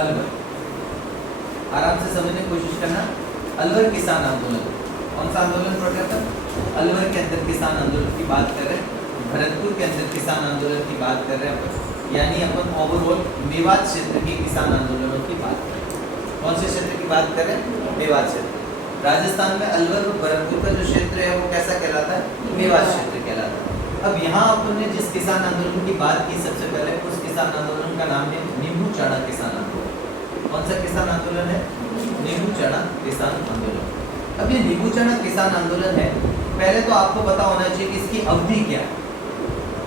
अलवर, आराम से समझने की कोशिश करना। अलवर किसान आंदोलन, कौन सा आंदोलन पढ़ रहे थे? अलवर के अंदर किसान आंदोलन की बात कर रहे हैं, भरतपुर के अंदर किसान आंदोलन की बात कर रहे हैं अपन, यानी अपन ओवरऑल मेवात क्षेत्र के किसान आंदोलनों की बात कर रहे हैं। कौन से क्षेत्र की बात कर रहे हैं? मेवात क्षेत्र। राजस्थान में अलवर और भरतपुर का जो क्षेत्र है वो कैसा कहलाता है? मेवात क्षेत्र कहलाता है। अब यहाँ अपन ने जिस किसान आंदोलन की बात की सबसे पहले, उस किसान आंदोलन का नाम है नींबू चाणा किसान आंदोलन। कौन सा किसान आंदोलन है? नींबू चाणा किसान आंदोलन। अब ये नींबू चाणा किसान आंदोलन है, पहले तो आपको पता होना चाहिए कि इसकी अवधि क्या है।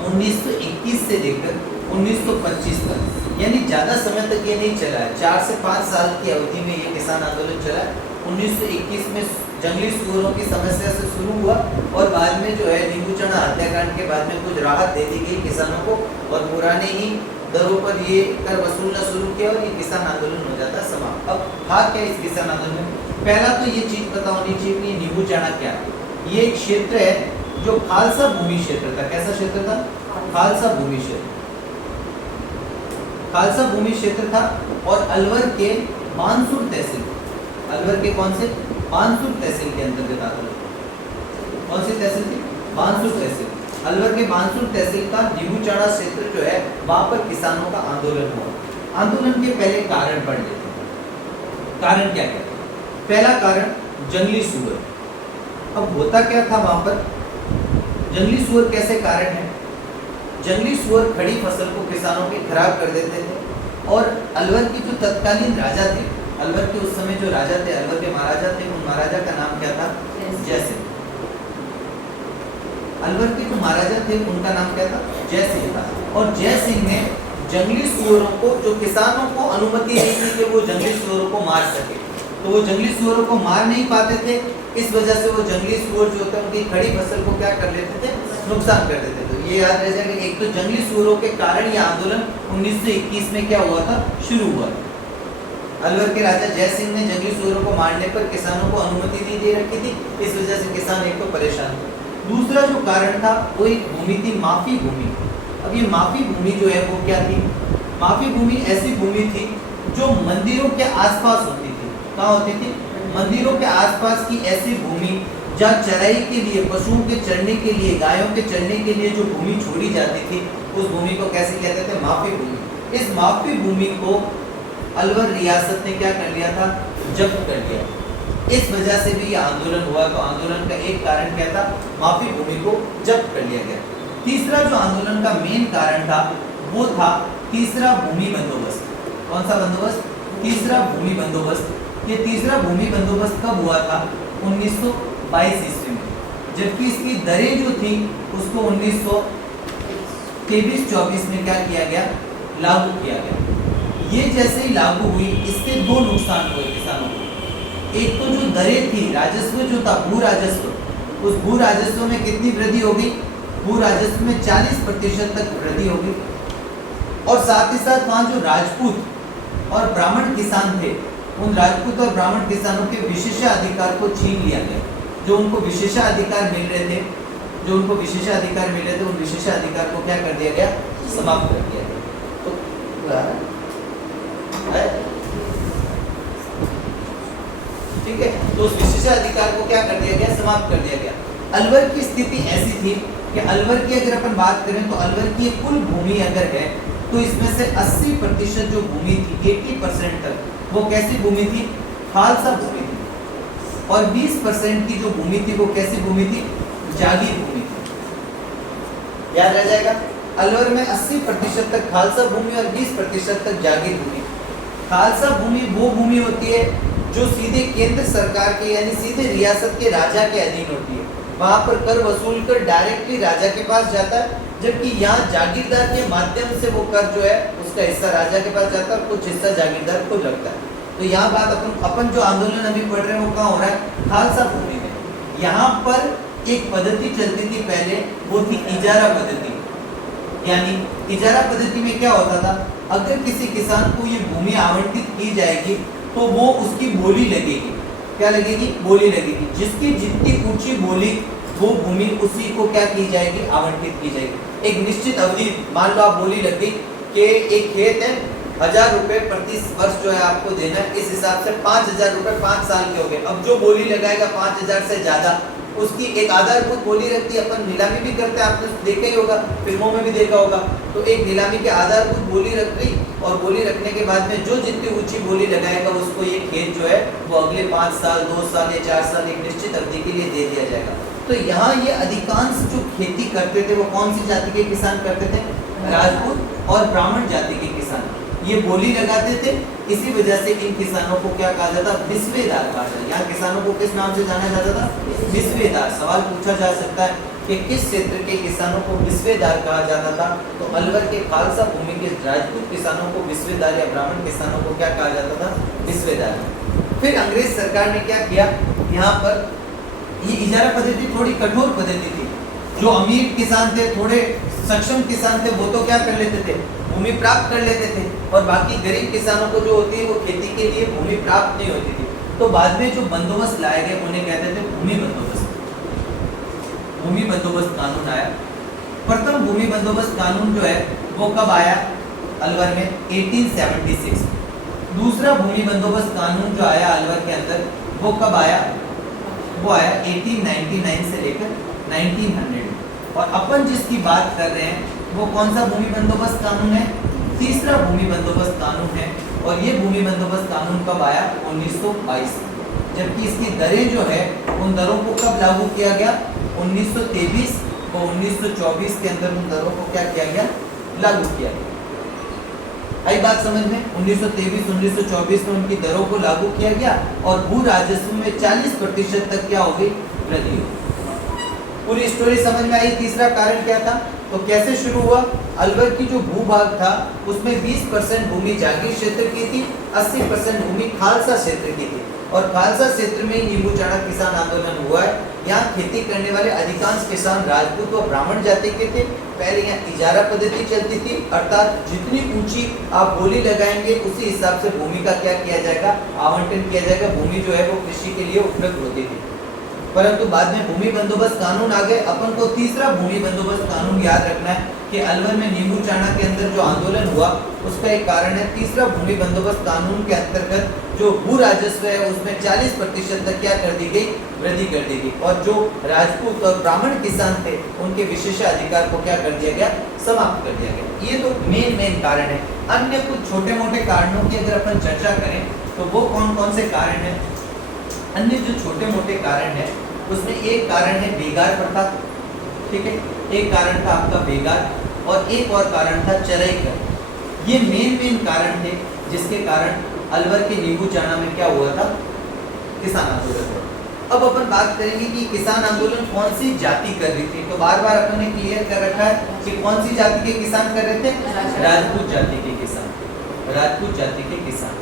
1921 से लेकर 1925 तक, यानी ज्यादा समय तक ये नहीं चला है, 4 से 5 साल की अवधि में ये किसान आंदोलन चला है। 1921 में जंगली सूअरों की समस्या से शुरू हुआ और बाद में जो है नींबू चाणा हत्याकांड के बाद में कुछ राहत दे दी गई किसानों को और पुराने ही दरों पर ये कर वसूलना शुरू किया और ये किसान आंदोलन हो जाता है समाप्त। अब था क्या इस किसान आंदोलन में? पहला तो ये चीज पता होनी चाहिए कि नींबू चाणा क्या है। ये एक क्षेत्र है जो खालसा भूमि क्षेत्र था। कैसा क्षेत्र था? खालसा भूमि क्षेत्र, खालसा भूमि क्षेत्र था और अलवर के बानसूर तहसील, अलवर के कौन से? बानसूर तहसील के अंतर्गत आता है। कौन सी तहसील थी? बानसूर तहसील। अलवर के बानसूर तहसील का नींबू चाणा क्षेत्र जो है वहां पर किसानों का आंदोलन हुआ। आंदोलन के पहले कारण पढ़ लेते हैं। कारण क्या क्या? पहला कारण जंगली सूअर। अब होता क्या था वहां पर? जंगली सूअर कैसे कारण है? जंगली सूअर खड़ी फसल को किसानों की खराब कर देते थे और अलवर की जो तत्कालीन राजा थे, अलवर के उस समय जो राजा थे, अलवर के महाराजा थे, उन महाराजा का नाम क्या था? जयसिंह। अलवर के जो महाराजा थे उनका नाम क्या था? जयसिंह था। और जयसिंह ने जंगली सूअरों को, जो किसानों को अनुमति दी थी कि वो जंगली सूअरों को मार सके, तो वो जंगली सूअरों को मार नहीं पाते थे। इस वजह से वो जंगली सूअर जो होते हैं उनकी खड़ी फसल को क्या कर लेते थे? नुकसान कर देते थे। तो ये याद रह जाएगा, एक तो जंगली सूअरों के कारण ये आंदोलन 1921 में क्या हुआ था? शुरू हुआ। अलवर के राजा जयसिंह ने जंगली सूअरों को मारने पर किसानों को अनुमति दी दे रखी थी, इस वजह से किसान एक तो परेशान थे। दूसरा जो कारण था वो एक भूमि थी, माफी भूमि। अब ये माफी भूमि जो है वो क्या थी? माफी भूमि ऐसी भूमि थी जो मंदिरों के आसपास होती थी। कहाँ होती थी? मंदिरों के आसपास की ऐसी भूमि जहाँ चराई के लिए, पशुओं के चरने के लिए, गायों के चरने के लिए जो भूमि छोड़ी जाती थी, उस भूमि को कैसे कहते थे? माफी भूमि। इस माफी भूमि को अलवर रियासत ने क्या कर लिया था? जब्त कर लिया। इस वजह से भी ये आंदोलन हुआ। तो आंदोलन का एक कारण क्या था? माफी भूमि को जब्त कर लिया गया। तीसरा जो आंदोलन का मेन कारण था वो था तीसरा भूमि बंदोबस्त। कौन सा बंदोबस्त? तीसरा भूमि बंदोबस्त। ये तीसरा भूमि बंदोबस्त कब हुआ था? 1922 ईस्वी में, जबकि इसकी दरें जो थी उसको 1923-24 में क्या किया गया? लागू किया गया। ये जैसे ही लागू हुई, इससे दो नुकसान हुए किसानों को। एक तो जो दरें थी, राजस्व जो था, भू राजस्व, उस भू राजस्व में कितनी वृद्धि होगी? भू राजस्व में 40% तक वृद्धि होगी। और साथ ही साथ वहाँ जो राजपूत और ब्राह्मण किसान थे, उन राजपूत और ब्राह्मण किसानों के विशेषाधिकार को छीन लिया गया। जो उनको विशेषाधिकार मिल रहे थे, जो उनको विशेषाधिकार मिल रहे थे, उन विशेषाधिकार को क्या कर दिया गया? समाप्त कर दिया गया। तो ठीक है, तो उस विशेषाधिकार को क्या कर दिया गया? समाप्त कर दिया गया। अलवर की स्थिति ऐसी थी कि अलवर की अगर अपन बात करें तो अलवर की कुल भूमि अगर है तो इसमें से 80% जो भूमि थी, 80% तक, वो कैसी भूमि थी? खालसा भूमि थी। और 20% की जो भूमि थी वो कैसी भूमि थी? जागीर भूमि थी। याद रह जाएगा, अलवर में 80% तक खालसा भूमि और 20% तक जागीर भूमि। खालसा भूमि वो भूमि होती है जो सीधे केंद्र सरकार के, यानी सीधे रियासत के राजा के अधीन होती है। वहां पर कर वसूल कर डायरेक्टली राजा के पास जाता है, जबकि यहाँ जागीरदार के माध्यम से वो कर जो है उसका हिस्सा राजा के पास जाता है और कुछ हिस्सा जागीरदार को लगता है। तो यहाँ बात अपन जो आंदोलन अभी पढ़ रहे हैं वो कहाँ हो रहा है? खालसा भूमि में। यहाँ पर एक पद्धति चलती थी पहले, वो थी इजारा पद्धति। यानी इजारा पद्धति में क्या होता था? अगर किसी किसान को ये भूमि आवंटित की जाएगी तो वो उसकी बोली लगेगी। क्या लगेगी? बोली लगेगी। जिसकी जितनी ऊंची बोली वो भूमि उसी को क्या की जाएगी? आवंटित की जाएगी। एक निश्चित अवधि, मान लो आप बोली लग गई कि एक खेत है 1000 रुपए प्रति वर्ष जो है आपको देना है। इस हिसाब से 5000 रुपए 5 साल के हो गए। अब जो बोली लगाएगा 5000 से ज्यादा, उसकी एक आधारभूत बोली रखती है। अपन नीलामी भी करते हैं, आपने देखा ही होगा, फिल्मों में भी देखा होगा। तो एक नीलामी के आधारभूत बोली रख गई और बोली रखने के बाद में जो जितनी ऊंची बोली लगाएगा उसको ये खेत जो है वो अगले 5 साल, 2 साल या 4 साल एक निश्चित अवधि के लिए दे दिया जाएगा। तो यहाँ ये अधिकांश जो खेती करते थे वो कौन सी जाति के किसान करते थे? राजपूत और ब्राह्मण जाति के किसान ये बोली लगाते थे। इसी वजह से इन किसानों को क्या कहा जाता? बिस्वेदार कहा जाता। यहाँ किसानों को किस नाम से जाना जाता था? बिस्वेदार। सवाल पूछा जा सकता है कि किस क्षेत्र के किसानों को बिस्वेदार कहा जाता था? तो अलवर के खालसा भूमि के राजपूत किसानों को बिस्वेदार या ब्राह्मण किसानों को क्या कहा जाता था? बिस्वेदार। फिर अंग्रेज सरकार ने क्या किया? यहाँ पर ये इजारा पद्धति थोड़ी कठोर पद्धति थी। जो अमीर किसान थे, थोड़े सक्षम किसान थे, वो तो क्या कर लेते थे? भूमि प्राप्त कर लेते थे। और बाकी गरीब किसानों को जो होती है वो खेती के लिए भूमि प्राप्त नहीं होती थी। तो बाद में जो बंदोबस्त लाए गए उन्हें कहते थे भूमि बंदोबस्त। भूमि बंदोबस्त कानून आया। प्रथम भूमि बंदोबस्त कानून जो है वो कब आया? अलवर में 1876। दूसरा भूमि बंदोबस्त कानून जो आया अलवर के अंदर वो कब आया? वो आया 1899 से लेकर 1900। और अपन जिसकी बात कर रहे हैं वो कौन सा भूमि बंदोबस्त कानून है? तीसरा भूमि बंदोबस्त कानून है। और ये भूमि बंदोबस्त कानून कब आया? 1922। जबकि इसकी दरें जो है उन दरों को कब लागू किया गया? 1923 और 1924 के अंदर उन दरों को क्या किया गया? लागू किया गया। आई बात समझ में? 1923 1924 में उनकी दरों को लागू किया गया और भू राजस्व में 40% तक क्या हो गई? वृद्धि हो। पूरी स्टोरी समझ में आई? तीसरा कारण क्या था? तो कैसे शुरू हुआ? अलवर की जो भूभाग था उसमें 20% भूमि जागीर क्षेत्र की थी, 80% भूमि खालसा क्षेत्र की थी। और खालसा क्षेत्र में नींबू चाणा किसान आंदोलन हुआ है। यहाँ खेती करने वाले अधिकांश किसान राजपूत और ब्राह्मण जाति के थे। पहले यहाँ इजारा पद्धति चलती थी, अर्थात जितनी ऊंची आप बोली लगाएंगे उसी हिसाब से भूमि का क्या किया जाएगा? आवंटन किया जाएगा। भूमि जो है वो कृषि के लिए उपलब्ध होती थी। परंतु बाद में भूमि बंदोबस्त कानून आ गए। अपन को तीसरा भूमि बंदोबस्त कानून याद रखना है कि अलवर में नींबू चाणा के अंदर जो आंदोलन हुआ उसका एक कारण है तीसरा भूमि बंदोबस्त कानून के अंतर्गत जो भू राजस्व है उसमें 40% तक क्या कर दी गई? वृद्धि कर दी गई। और जो राजपूत और ब्राह्मण किसान थे उनके विशेषाधिकार को क्या कर दिया गया? समाप्त कर दिया गया। ये तो मेन कारण है। अन्य कुछ छोटे मोटे कारणों की अगर अपन चर्चा करें तो वो कौन कौन से कारण है? अन्य जो छोटे मोटे कारण है उसमें एक कारण है बेगार प्रथा, ठीक है, एक कारण था आपका बेगार और एक और कारण था चराई कर। ये मेन कारण थे जिसके कारण अलवर के नींबू चाणा में क्या हुआ था? किसान आंदोलन हुआ। अब अपन बात करेंगे कि किसान आंदोलन कौन सी जाति कर रही थी। तो बार बार अपन ने क्लियर कर रखा है कि कौन सी जाति के किसान कर रहे थे? राजपूत जाति के किसान। राजपूत जाति के किसान।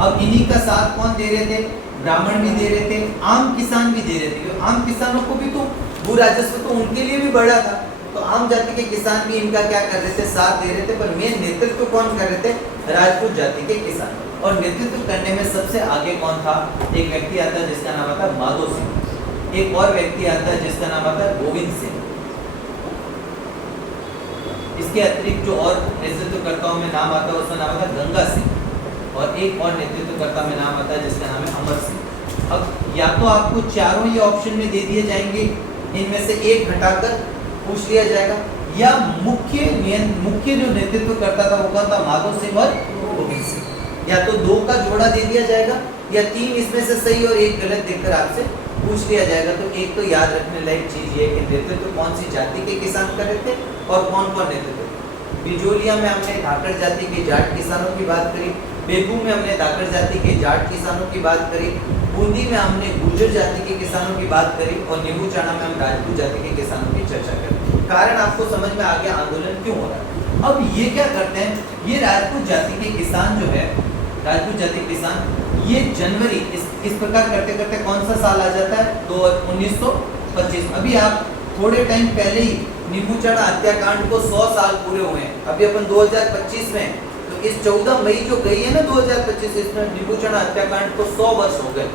अब इन्हीं का साथ कौन दे रहे थे? ब्राह्मण भी दे रहे थे, आम किसान भी दे रहे थे। आम किसानों को भी तो भू राजस्व तो उनके लिए भी बढ़ा था। तो आम जाति के किसान भी इनका क्या कर रहे थे? साथ दे रहे थे। पर मेन नेतृत्व कौन कर रहे थे? राजपूत जाति के किसान। और नेतृत्व करने में सबसे आगे कौन था? एक व्यक्ति आता है जिसका नाम आता है माधो सिंह। एक और व्यक्ति आता है जिसका नाम आता है गोविंद सिंह। इसके अतिरिक्त जो और नेतृत्वकर्ताओं में नाम आता है उसका नाम आता है गंगा सिंह। और एक और नेतृत्वकर्ता में नाम आता है जिसका नाम है अमर सिंह। अब या तो आपको चारों ही ऑप्शन में दे दिए जाएंगे, इनमें से एक हटाकर पूछ लिया जाएगा, या मुख्य जो नेतृत्व करता था वो कौन था? माधो सिंह और गोविंद सिंह। या तो दो का जोड़ा दे दिया जाएगा या तीन इसमें से सही और एक गलत देकर आपसे पूछ लिया जाएगा। तो एक तो याद रखने लायक चीज ये कि नेतृत्व कौन सी जाति के किसान कर रहे थे और कौन कौन नेतृत्व। बिजोलिया में हमने धाकड़ जाति के जाट किसानों की बात करी, बेगू में हमने धाकड़ जाति के जाट किसानों की बात करी, बूंदी में हमने गुर्जर जाति के किसानों की बात करी और नींबू चाणा में हम राजपूत जाति के किसानों की चर्चा करें। कारण आपको समझ में आ गया आंदोलन क्यों हो रहा है। अब ये क्या करते हैं? ये राजपूत जाति के किसान जो है, राजपूत जाति किसान, ये जनवरी इस प्रकार करते करते कौन सा साल आ जाता है? 1925। अभी आप थोड़े टाइम पहले ही नींबू चाणा हत्याकांड को 100 साल पूरे हुए हैं। अभी अपन 2025 में, तो इस 14 मई जो गई है ना 2025, इसमें नींबू चाणा हत्याकांड को 100 वर्ष हो गए।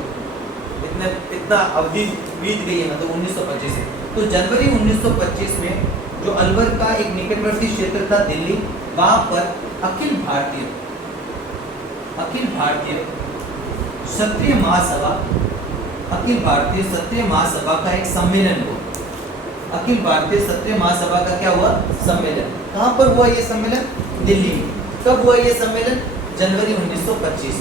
इतना अवधि बीत गई है, मतलब 1925 से। तो जनवरी 1925 में जो अलवर का एक निकटवर्ती क्षेत्र था दिल्ली, वहां पर अखिल भारतीय अखिल भारतीय क्षत्रिय महासभा, अखिल भारतीय क्षत्रिय महासभा का एक सम्मेलन हुआ। अखिल भारतीय क्षत्रिय महासभा का क्या हुआ? सम्मेलन। कहाँ पर हुआ ये सम्मेलन? दिल्ली में। कब हुआ ये सम्मेलन? जनवरी 1925।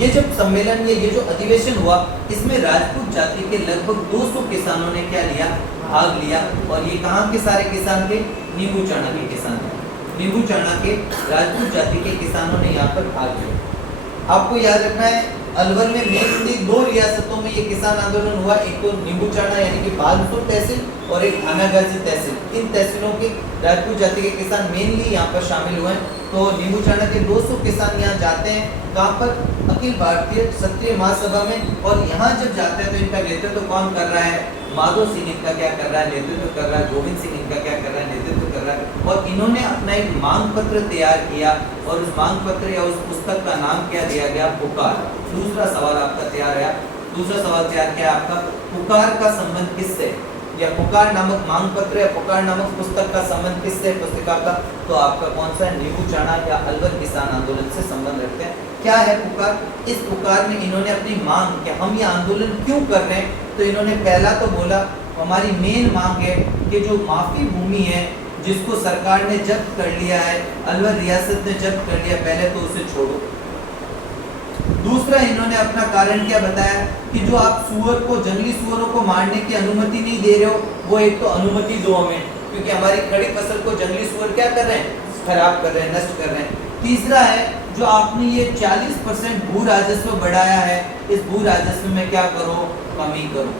ये जब सम्मेलन, ये जो अधिवेशन हुआ, इसमें राजपूत जाति के लगभग 200 किसानों ने क्या लिया? भाग लिया। और ये कहाँ के सारे किसान थे? नींबू चाणा के किसान थे। नींबू चाणा के राजपूत जाति के किसानों ने यहाँ पर भाग लिया। आपको याद रखना है, अलवर में मेनली 2 रियासतों में ये किसान आंदोलन हुआ। एक तो नींबू चाणा यानी कि भागलपुर तहसील और एक थानागाजी तहसील। इन तहसीलों के राजपूत जाति के किसान मेनली यहाँ पर शामिल हुए। तो नींबू चाणा के 200 किसान यहाँ जाते हैं, कहाँ पर? अखिल भारतीय क्षत्रिय महासभा में। और यहाँ जब जाते हैं तो इनका नेतृत्व कौन कर रहा है? माधव सिंह इनका क्या कर रहा है? नेतृत्व कर रहा है। गोविंद सिंह इनका क्या कर रहा है? नेतृत्व कर रहा है। और इन्होंने अपना एक मांग पत्र तैयार किया और उस मांग पत्र या उस पुस्तक का नाम क्या दिया गया? पुकार। दूसरा सवाल आपका तैयार है। दूसरा सवाल तैयार किया आपका, पुकार का संबंध किससे? या पुकार नामक मांग पत्र या पुकार नामक पुस्तक का संबंध किससे? पुस्तिका का। तो आपका कौन सा है? नींबू चाणा या अलवर किसान आंदोलन से संबंध रखते हैं। क्या है पुकार? इस पुकार में इन्होंने अपनी मांग, कि हम ये आंदोलन क्यों कर रहे हैं, तो इन्होंने पहला तो बोला हमारी मेन मांग है कि जो माफी भूमि है जिसको सरकार ने जब्त कर लिया है, अलवर रियासत ने जब्त कर लिया, पहले तो उसे छोड़ो। दूसरा इन्होंने अपना कारण क्या बताया कि जो आप सुअर को, जंगली सुअरों को मारने की अनुमति नहीं दे रहे हो, वो एक तो अनुमति दो हमें, क्योंकि हमारी खड़ी फसल को जंगली सुअर क्या कर रहे हैं? खराब कर रहे हैं, नष्ट कर रहे हैं। तीसरा है जो आपने ये 40% भू राजस्व बढ़ाया है, इस भू राजस्व में क्या करो? कमी करो।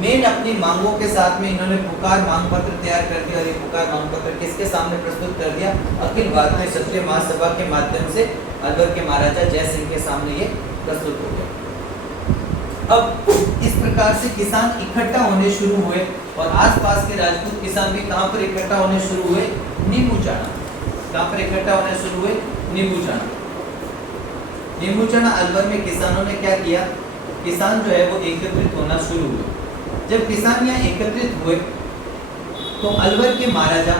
मेन अपनी मांगों के साथ में इन्होंने पुकार मांग पत्र तैयार कर दिया। और ये पुकार मांग पत्र किसके सामने प्रस्तुत कर दिया? अखिल भारतीय क्षत्रिय महासभा के माध्यम से अलवर के महाराजा जय सिंह के सामने ये प्रस्तुत हो गया। अब इस प्रकार से किसान इकट्ठा होने शुरू हुए और आसपास के राजपूत किसान भी कहाँ पर इकट्ठा होने शुरू हुए? नींबू चाणा। कहाँ पर इकट्ठा होने शुरू हुए? नींबू चाणा। नींबू चाणा अलवर में किसानों ने क्या किया? किसान जो है वो एकत्रित होना शुरू हुए। जब किसान यहाँ एकत्रित हुए तो अलवर के महाराजा,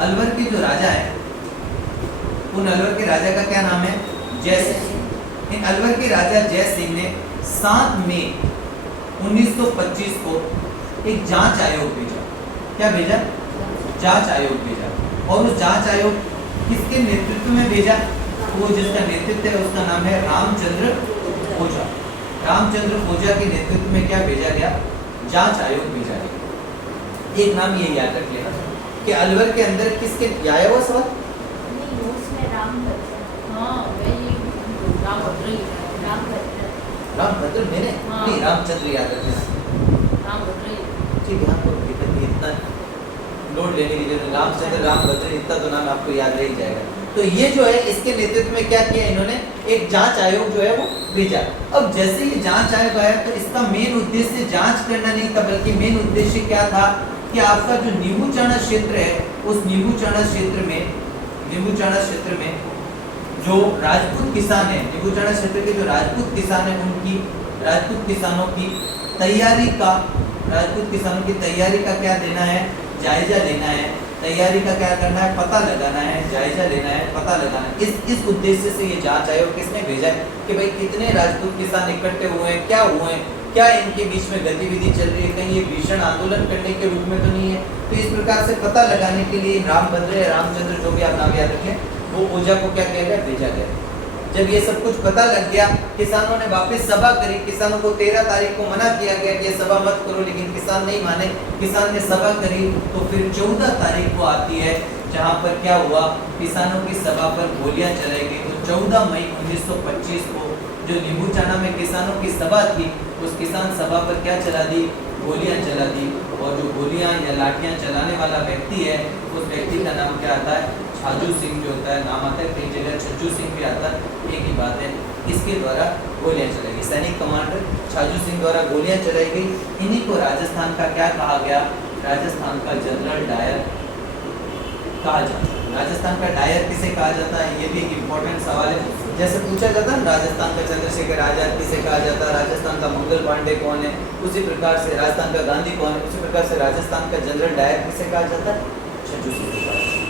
अलवर के जो राजा है, उन अलवर के राजा का क्या नाम है? जय सिंह। इन अलवर के राजा जय सिंह ने 7 मई 1925 को एक जांच आयोग भेजा। क्या भेजा? जांच आयोग भेजा। और उस जांच आयोग किसके नेतृत्व में भेजा? वो जिसका नेतृत्व है उसका नाम है रामचंद्र ओझा। रामचंद्र ओझा के नेतृत्व में क्या भेजा गया? जांच आयोग भेजा गया। एक नाम ये याद रख लेना कि अलवर के अंदर किसके आया हुआ सवाल? रामभद्र मैंने नहीं, रामचंद्र याद रख लेना। ठीक है, आपको इतना नोट लेने की जरूरत। रामचंद्र, रामभद्र, इतना तो नाम आपको याद रह जाएगा। तो ये जो है इसके नेतृत्व में क्या किया इन्होंने? एक जांच आयोग जो है वो भेजा। अब जैसे ये जांच आयोग आया तो इसका मेन उद्देश्य जांच करना नहीं था, बल्कि मेन उद्देश्य क्या था कि आपका जो नींबू चाणा क्षेत्र है, उस नींबू चाणा क्षेत्र में जो राजपूत किसान है, नींबू चाणा क्षेत्र के जो राजपूत किसान है, उनकी राजपूत किसानों की तैयारी का क्या देना है? जायजा लेना है। तैयारी का क्या करना है? पता लगाना है, जायजा लेना है, पता लगाना है। इस उद्देश्य से ये जांच आयोग किसने भेजा है कि भाई कितने राजपूत किसान इकट्ठे हुए हैं, क्या हुए हैं, क्या इनके बीच में गतिविधि चल रही है, कहीं ये भीषण आंदोलन करने के रूप में तो नहीं है। तो इस प्रकार से पता लगाने के लिए रामभद्र या रामचंद्र, जो भी आप नाम याद रखें, वो ओझा को क्या किया गया? भेजा गया। जब ये सब कुछ पता लग गया, किसानों ने वापस सभा करी। किसानों को 13 तारीख को मना किया गया कि ये सभा मत करो, लेकिन किसान नहीं माने। किसान ने सभा करी तो फिर 14 तारीख को आती है, जहाँ पर क्या हुआ? किसानों की सभा पर गोलियां चलाई गई। तो 14 मई 1925 को जो नींबू चाणा में किसानों की सभा थी, उस किसान सभा पर क्या चला दी? गोलियां चला दी। और जो गोलियां या लाठियां चलाने वाला व्यक्ति है, उस व्यक्ति का नाम क्या आता है? छाजू सिंह जो होता है, नाम आता है, कई जगह छज्जू सिंह भी आता है, एक ही बात है। इसके द्वारा गोलियां चलाई गई। सैनिक कमांडर छाजू सिंह द्वारा गोलियां चलाई गई। इन्हीं को राजस्थान का क्या कहा गया? राजस्थान का जनरल डायर कहा जाता है। राजस्थान का डायर किसे कहा जाता है? ये भी एक इम्पोर्टेंट सवाल है। जैसे पूछा जाता है राजस्थान का चंद्रशेखर आजाद किसे कहा जाता है, राजस्थान का मंगल पांडे कौन है, उसी प्रकार से राजस्थान का गांधी कौन है, उसी प्रकार से राजस्थान का जनरल डायर किसे कहा जाता है? छज्जू सिंह को कहा जाता है।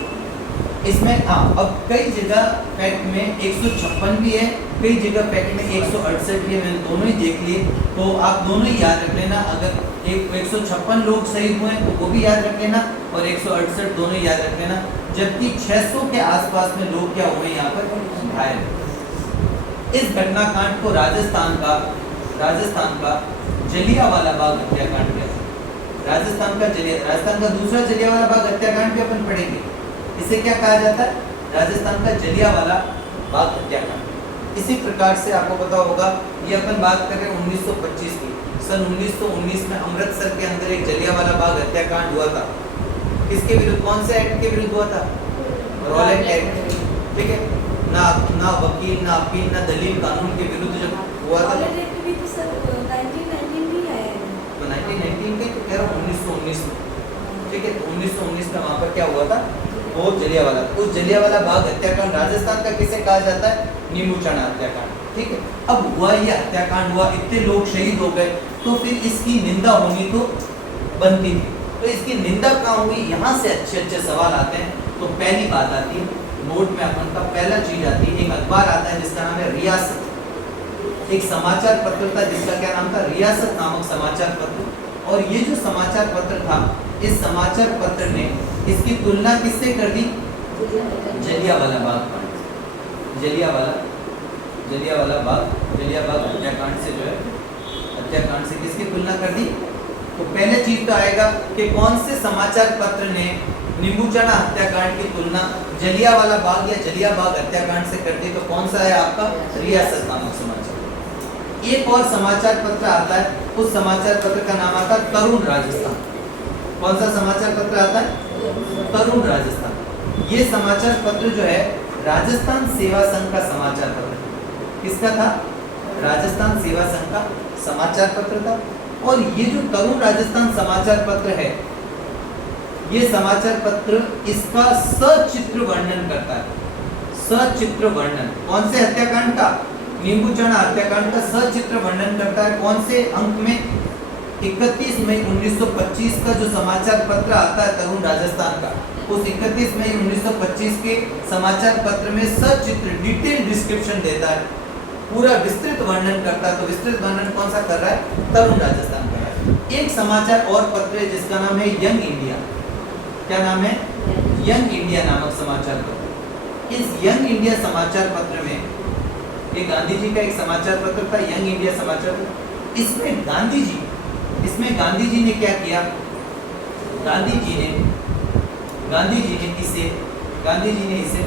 इसमें हाँ, अब कई जगह फैक्ट में 156 भी है, कई जगह फैक्ट में 168 भी है, मैंने दोनों ही देख लिए, तो आप दोनों ही याद रख लेना। अगर 156 लोग शहीद हुए तो वो भी याद रख लेना, और 168 दोनों ही याद रख लेना। जबकि 600 के आसपास में लोग क्या हुए यहाँ पर घायल। इस घटनाकांड को राजस्थान का जलियांवाला बाग हत्याकांड कहते हैं। राजस्थान का दूसरा जलियांवाला बाग हत्याकांड भी अपन पढ़ेंगे। इसे क्या कहा जाता है? राजस्थान का जलियांवाला बाग हत्याकांड। इसी प्रकार से आपको पता होगा, ये अपन बात कर रहे हैं 1925 की। सन 1919 में अमृतसर के अंदर एक जलियांवाला बाग हत्याकांड हुआ था। किसके विरुद्ध, कौन से एक्ट के विरुद्ध हुआ था? रॉलेट एक्ट, ठीक है ना वकील ना अपील ना दलील कानून के विरुद्ध जब हुआ था। तो 1919 के तो कह रहा हूँ 1919 में, ठीक है। 1919 में वहाँ पर क्या हुआ था? वो जलियांवाला, उस जलियांवाला बाग हत्याकांड राजस्थान का किसे कहा जाता है? नींबूचढ़ा हत्याकांड, ठीक है। अब हुआ ये हत्याकांड हुआ, इतने लोग शहीद हो गए, तो फिर इसकी निंदा होनी तो बनती थी। तो इसकी निंदा कहाँ हुई? यहाँ से अच्छे सवाल आते हैं। तो पहली बात आती है नोट में, अपन का पहला चीज आती है, एक अखबार आता है जिसका नाम है रियासत। एक समाचार पत्र था जिसका क्या नाम था? रियासत नामक समाचार पत्र। और ये जो समाचार पत्र था, इस समाचार पत्र ने इसकी तुलना किससे कर दी? जलियांवाला बाग कांड, जलियांवाला बाग हत्याकांड से जो है, हत्याकांड से किसकी तुलना कर दी? तो पहले चीज तो आएगा कि कौन से समाचार पत्र ने नींबूचढ़ा हत्याकांड की तुलना जलियांवाला बाग या जलियांबाग हत्याकांड से कर दी? तो कौन सा है आपका? रियासत नामक समाचार। एक और समाचार पत्र आता है, उस समाचार पत्र का नाम आता है तरुण राजस्थान। कौन सा समाचार पत्र आता है? तरुण राजस्थान। ये समाचार पत्र जो है राजस्थान सेवा संघ का समाचार पत्र। किसका था? राजस्थान सेवा संघ का समाचार पत्र था। और ये जो तरुण राजस्थान समाचार पत्र है, ये समाचार पत्र इसका सचित्र वर्णन करता है। सचित्र वर्णन कौन से हत्याकांड का? नींबूचढ़ा हत्याकांड का सचित्र वर्णन करता है। कौन से अंक में? 31 मई 1925 का जो समाचार पत्र आता है तरुण राजस्थान का, उस 31 मई 1925 के समाचार पत्र में सचित्र डिटेल डिस्क्रिप्शन देता है, पूरा विस्तृत वर्णन करता है। तो विस्तृत वर्णन कौन सा कर रहा है? तरुण राजस्थान कर रहा है। एक समाचार और पत्र है जिसका नाम है यंग इंडिया। क्या नाम है? यंग इंडिया नामक समाचार पत्र। इस यंग इंडिया समाचार पत्र में, ये गांधी जी का एक समाचार पत्र था, यंग इंडिया समाचार पत्र। इसमें गांधी जी ने क्या किया? गांधी जी ने इसे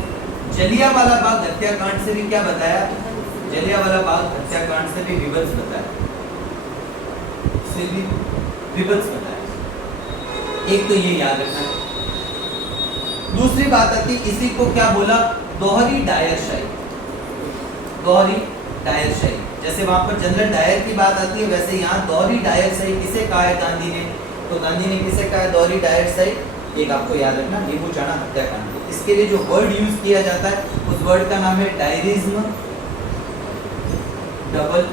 जलियांवाला बाग हत्याकांड से भी क्या बताया? जलियांवाला बाग हत्याकांड से भी विभत्स बताया, एक तो ये याद रखना है। दूसरी बात आती, इसी को क्या बोला? दोहरी डायरशाही। जैसे वहां पर जनरल डायर की बात आती है, वैसे यहाँ दोहरी डायरशाही किसे कहा है गांधी ने? तो गांधी ने किसे कहा है दोहरी डायरशाही? एक आपको याद रखना, नींबूचढ़ा हत्याकांड। इसके लिए जो वर्ड यूज किया जाता है, उस वर्ड का नाम है डायरिज्म डबल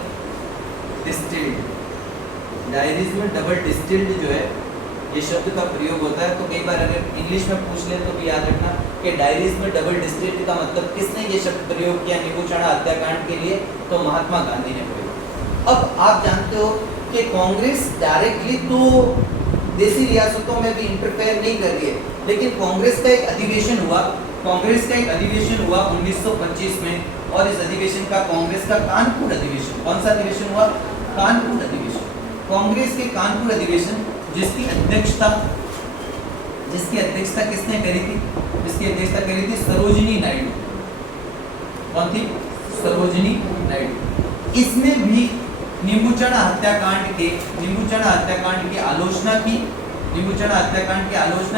डिस्टिल्ड। डायरिज्म डबल डिस्टिल्ड जो है, ये शब्द का प्रयोग होता है। तो कई बार अगर इंग्लिश में पूछ ले तो भी याद रखना कि डायरीज में डबल डिस्टिल्ड का मतलब किसने ये शब्द प्रयोग किया नींबूचढ़ा हत्याकांड के लिए? तो महात्मा गांधी ने प्रयोग। अब आप जानते हो कि कांग्रेस डायरेक्टली तो देसी रियासतों में भी इंटरफेयर नहीं कर रही है, लेकिन कांग्रेस का एक अधिवेशन हुआ 1925 में, और इस अधिवेशन का कांग्रेस का कानपुर अधिवेशन, कौन सा अधिवेशन हुआ? कानपुर अधिवेशन। कांग्रेस के कानपुर अधिवेशन जिसकी अध्यक्षता किसने करी थी? जिसकी अध्यक्षता करी थी सरोजिनी नायडू। कौन थी? सरोजिनी नायडू। इसमें भी नींबूचढ़ा हत्याकांड की आलोचना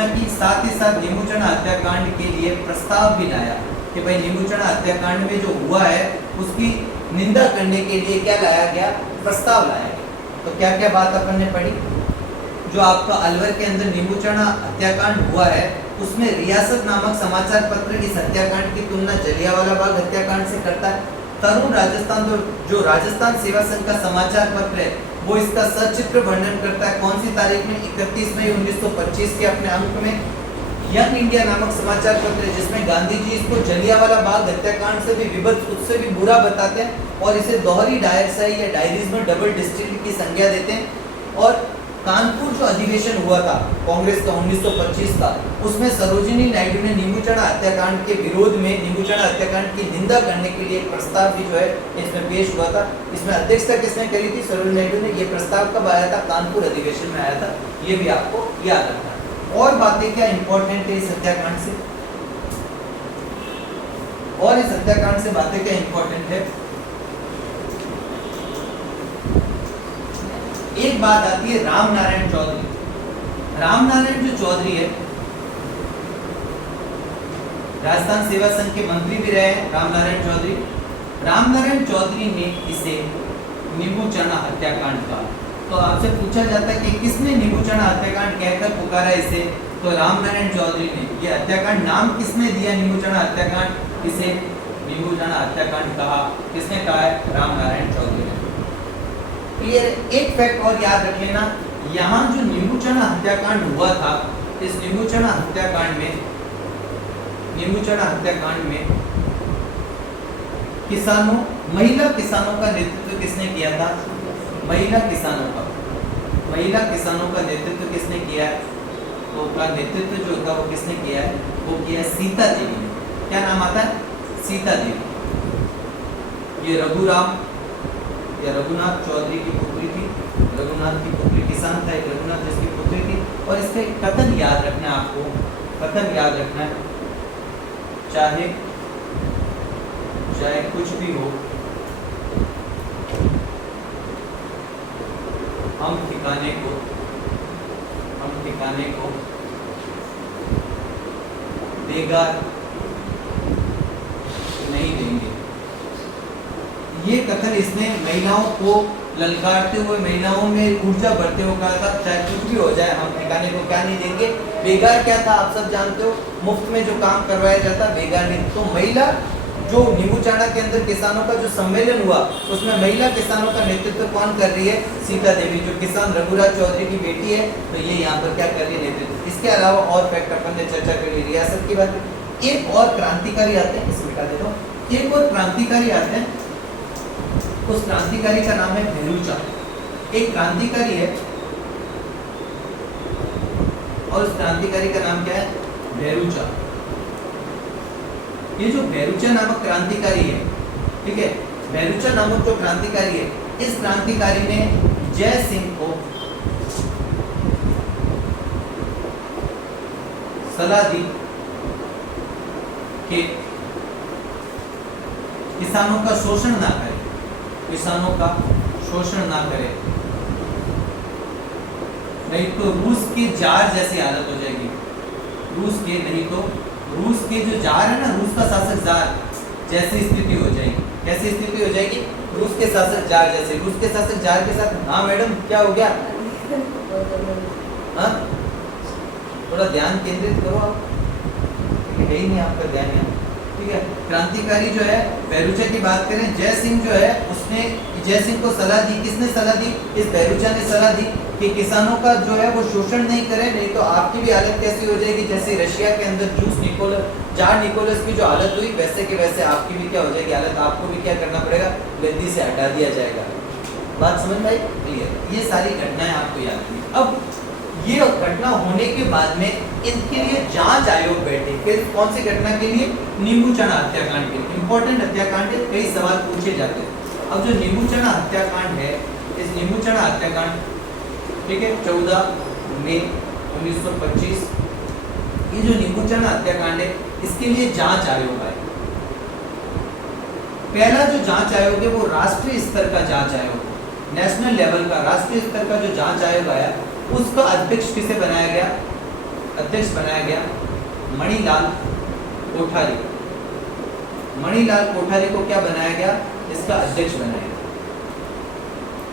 की, साथ ही साथ नींबूचढ़ा हत्याकांड के लिए प्रस्ताव भी लाया कि भाई नींबूचढ़ा हत्याकांड में जो हुआ है उसकी निंदा करने के लिए क्या लाया गया? प्रस्ताव लाया गया। तो क्या क्या बात अपन ने पढ़ी? जो आपका अलवर के अंदर नींबूचढ़ा हत्याकांड हुआ है, उसमें रियासत नामक समाचार पत्र इस हत्याकांड की तुलना जलियांवाला बाग हत्याकांड से करता है। तरुण राजस्थान जो राजस्थान सेवा संघ का समाचार पत्र है, वो इसका सचित्र वर्णन करता है। कौन सी तारीख में? 31 मई 1925 के अपने अंक में। यंग इंडिया नामक समाचार पत्र है जिसमें गांधी जी इसको जलियांवाला बाग हत्याकांड से भी विभत्स, उससे भी बुरा बताते हैं और इसे दोहरी डायरशाही या डायरीज में डबल डिस्टिल की संज्ञा देते हैं। और कानपुर जो अधिवेशन हुआ था कांग्रेस का 1925 का, उसमें सरोजिनी नायडू ने नींबूचढ़ा हत्याकांड के विरोध में नींबूचढ़ा हत्याकांड की निंदा करने के लिए एक प्रस्ताव भी जो है इसमें पेश हुआ था। इसमें अध्यक्षता किसने करी थी? सरोजिनी नायडू ने। ये प्रस्ताव कब आया था? कानपुर अधिवेशन में आया था। ये भी आपको याद रखना है। और बातें क्या इंपॉर्टेंट है इस हत्याकांड से, और इस हत्याकांड से बातें क्या इंपॉर्टेंट है? एक बात आती है राम नारायण चौधरी। राम नारायण जो चौधरी है, राजस्थान सेवा संघ के मंत्री भी रहे हैं राम नारायण चौधरी। राम नारायण चौधरी ने इसे नींबूचढ़ा हत्याकांड कहा। तो आपसे पूछा जाता है कि किसने नींबूचढ़ा हत्याकांड कहकर पुकारा इसे? तो राम नारायण चौधरी ने। ये हत्याकांड नाम किसने दिया नींबूचढ़ा हत्याकांड? इसे नींबूचढ़ा हत्याकांड कहा। किसने कहा है? राम नारायण चौधरी ने। क्लियर? एक फैक्ट और याद रख लेना, यहाँ जो नींबूचढ़ा हत्याकांड हुआ था, इस नींबूचढ़ा हत्याकांड में किसानों, महिला किसानों का नेतृत्व किसने किया था? महिला किसानों का नेतृत्व किसने किया है? तो का नेतृत्व जो था वो किसने किया है? वो किया है सीता देवी ने। क्या नाम आता है? सीता देवी। ये रघुनाथ चौधरी की पुत्री थी। रघुनाथ की पुत्री, किसान था एक रघुनाथ जिसकी पुत्री थी। और इसका एक कथन याद रखना है आपको, कथन याद रखना है, चाहे कुछ भी हो, हम ठिकाने को बेगार नहीं देंगे। ये कथन इसने महिलाओं को ललकारते हुए, महिलाओं में ऊर्जा भरते हुए कहा था, चाहे कुछ भी हो जाए हम ठिकाने को क्या नहीं देंगे। बेगार क्या था आप सब जानते हो? मुफ्त में जो काम करवाया जाता बेगार नहीं। तो महिला जो नींबूचढ़ा के अंदर किसानों का जो सम्मेलन हुआ, उसमें महिला किसानों का नेतृत्व कौन कर रही है? सीता देवी, जो किसान रघुराज चौधरी की बेटी है। तो ये यहाँ पर क्या कर रही है? नेतृत्व। इसके अलावा और फैक्ट अपन ने चर्चा कर ली, रियासत की बात। एक और क्रांतिकारी आते हैं, इसे मिटा देता हूँ। एक और क्रांतिकारी आते हैं, उस क्रांतिकारी का नाम है भेरूचा। एक क्रांतिकारी है और उस क्रांतिकारी का नाम क्या है? भेरूचा। ये जो भेरूचा नामक क्रांतिकारी है, ठीक है, भेरूचा नामक जो क्रांतिकारी है, इस क्रांतिकारी ने जय सिंह को सलाह दी कि किसानों का शोषण ना करे, नहीं तो रूस के जार जैसी हालत हो जाएगी। रूस के जो जार है ना, रूस का शासक जार जैसी स्थिति हो जाएगी। कैसी स्थिति हो जाएगी? रूस के शासक जार जैसे। रूस के शासक जार के साथ, हाँ मैडम क्या हो गया? हाँ, थोड़ा ध्यान केंद्रित करो आप, है ही नहीं आपका ध्यान यहाँ, ठीक है। क्रांतिकारी जो है भेरूचा की बात करें, जय सिंह जो है उसने जय सिंह को सलाह दी। किसने सलाह दी? इस भेरूचा ने सलाह दी कि किसानों का जो है वो शोषण नहीं करे, नहीं तो आपकी भी हालत कैसी हो जाएगी, जैसे रशिया के अंदर जार निकोलस की जो हालत हुई, वैसे के वैसे आपकी भी क्या हो जाएगी हालत। आपको भी क्या करना पड़ेगा? गद्दी से हटा दिया जाएगा। बात समझ में आई? क्लियर? ये सारी घटनाएं आपको याद रखनी। अब ये घटना होने के बाद में इनके लिए जांच आयोग बैठे। फिर कौन सी घटना के लिए? नींबूचढ़ा हत्याकांड के लिए। इंपॉर्टेंट हत्याकांड है, कई सवाल पूछे जाते हैं। अब जो नींबूचढ़ा हत्याकांड है, इस नींबूचढ़ा हत्याकांड, ठीक है, 14 मई 1925, ये जो नींबूचढ़ा हत्याकांड है, इसके लिए जांच आयोग आए। पहला जो जांच आयोग है वो राष्ट्रीय स्तर का जांच आयोग, नेशनल लेवल का राष्ट्रीय स्तर का जो जांच आयोग आया, उसका अध्यक्ष किसे बनाया गया? अध्यक्ष बनाया गया मणिलाल कोठारी। मणिलाल कोठारी को क्या बनाया गया? इसका अध्यक्ष बनाया गया।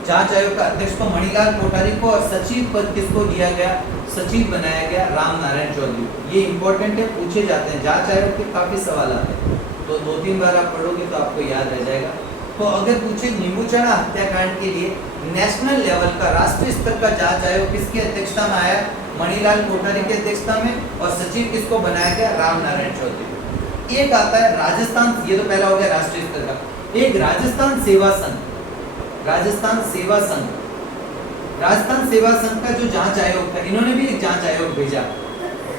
जांच आयोग का अध्यक्ष को मणिलाल कोठारी को, और सचिव पद किसको दिया गया? सचिव बनाया गया राम नारायण चौधरी। ये इंपॉर्टेंट है, पूछे जाते हैं। जांच आयोग के काफी सवाल आते हैं, तो 2-3 बार आप पढ़ोगे तो आपको याद रह जाएगा। तो अगर पूछे नींबूचढ़ा हत्याकांड के लिए नेशनल लेवल का, राष्ट्रीय स्तर का जांच आयोग किसकी अध्यक्षता में आया? मणिलाल कोठारी की अध्यक्षता में। और सचिव किसको बनाया गया? राम नारायण चौधरी। एक आता है राजस्थान, ये तो पहला हो गया राष्ट्रीय स्तर का। एक राजस्थान सेवा संघ, राजस्थान सेवा संघ, राजस्थान सेवा संघ का जो जांच आयोग था, इन्होंने भी एक जांच आयोग भेजा।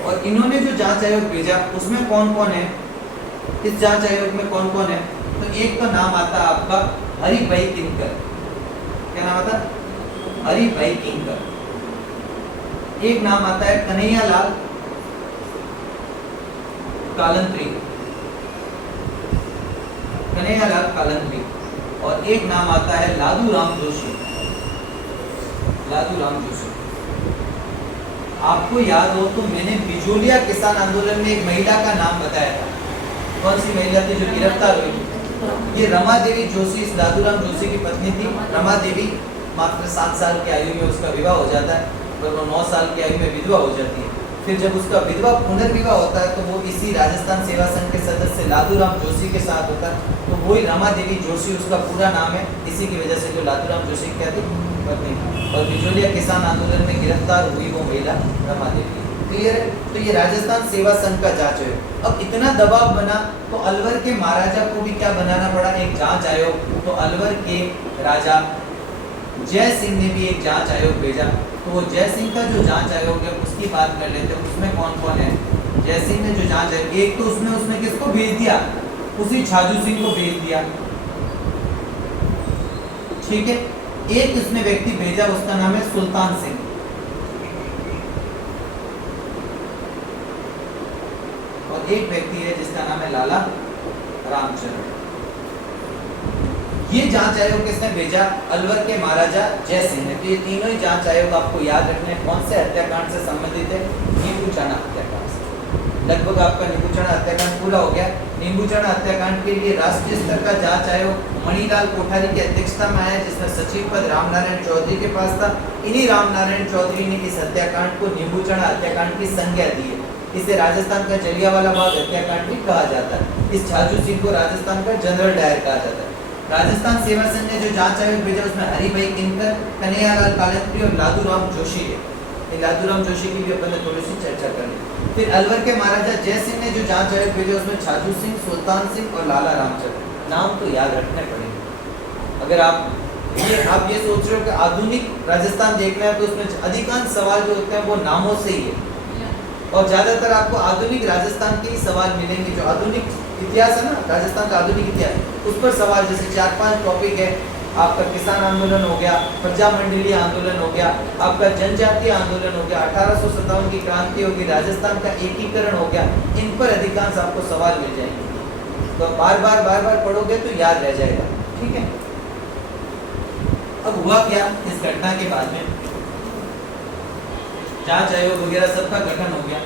और इन्होंने जो जांच आयोग भेजा उसमें कौन कौन है? इस जांच आयोग में कौन कौन है? तो एक तो नाम आता है आपका हरिभाई किंकर। क्या नाम आता है? हरिभाई किंकर। एक नाम आता है कन्हैयालाल कालंत्री, कन्हैयालाल कालंत्री। और एक नाम आता है लादू राम जोशी, लादू राम जोशी। आपको याद हो तो मैंने बिजोलिया किसान आंदोलन में एक महिला का नाम बताया था। कौन सी महिला थी जो गिरफ्तार हुई थी? ये रमा देवी जोशी, इस लादूराम जोशी की पत्नी थी। रमा देवी मात्र 7 साल की आयु में उसका विवाह हो जाता है और वो 9 साल की आयु में विधवा हो जाती है। फिर जब उसका विधवा पुनर्विवाह होता है तो वो इसी राजस्थान सेवा संघ के सदस्य लादूराम जोशी के साथ होता है। तो वही रमा देवी जोशी उसका पूरा नाम है, इसी की वजह से जो लादूराम जोशी क्या थी? पत्नी। और बिजोलिया किसान आंदोलन में गिरफ्तार हुई वो महिला रमा देवी। क्लियर है? तो ये राजस्थान सेवा संघ का जांच है। अब इतना दबाव बना तो अलवर के महाराजा को भी क्या बनाना पड़ा? एक जांच आयोग। तो अलवर के राजा जय सिंह ने भी एक जांच आयोग भेजा। तो वो जय सिंह का जो जांच आयोग है उसकी बात कर लेते हैं। उसमें कौन कौन है? जय सिंह ने जो जांच आयोग, एक तो उसने किसको भेज दिया? उसी छाजू सिंह को भेज दिया, ठीक है। एक उसने व्यक्ति भेजा, उसका नाम है सुल्तान सिंह। और एक व्यक्ति है जिसका नाम है लाला रामचंद्र। ये जांच आयोग किसने भेजा? अलवर के महाराजा जय सिंह ने। तो ये तीनों ही जांच आयोग आपको याद रखने कौन से हत्याकांड से संबंधित है? नींबूचना हत्याकांड से। लगभग आपका नींबूचना हत्याकांड पूरा हो गया। नींबूचना हत्याकांड के लिए राष्ट्रीय स्तर का जांच आयोग मणिलाल कोठारी की अध्यक्षता में आया, जिसमें सचिव पद रामनारायण चौधरी के पास था। इन्हीं रामनारायण चौधरी ने इस हत्याकांड को नींबूचना हत्याकांड की संज्ञा दी है। इसे राजस्थान का जलियांवाला बाग हत्याकांड भी कहा जाता है। इस छाजू सिंह को राजस्थान का जनरल डायर कहा जाता है। राजस्थान सेवा संघ ने जो जांच आयोग भेजा उसमें हरिभाई किंकर, कन्हैयालाल कालंत्री और लादूराम जोशी है। लादूराम जोशी की भी अपन ने थोड़ी सी चर्चा कर ली। फिर अलवर के महाराजा जय सिंह ने जो जांच आयोग भेजा उसमें छाजू सिंह, सुल्तान सिंह और लाला रामचंद्र। नाम तो याद रखने पड़ेंगे। अगर आप ये सोच रहे हो कि आधुनिक राजस्थान देखना है तो उसमें अधिकांश सवाल जो होते हैं वो नामों से ही है। और ज्यादातर आपको आधुनिक राजस्थान के ही सवाल मिलेंगे। जो आधुनिक इतिहास है ना, राजस्थान का आधुनिक इतिहास, उस पर सवाल जैसे 4-5 टॉपिक है। आपका किसान आंदोलन हो गया, प्रजा मंडलीय आंदोलन हो गया, आपका जनजातीय आंदोलन हो गया, 1857 की क्रांति होगी, राजस्थान का एकीकरण हो गया। इन पर अधिकांश आपको सवाल मिल जाएंगे। तो बार बार पढ़ोगे तो याद रह जाएगा, ठीक है। अब हुआ क्या इस घटना के बाद में? जांच आयोग वगैरह सबका गठन हो गया।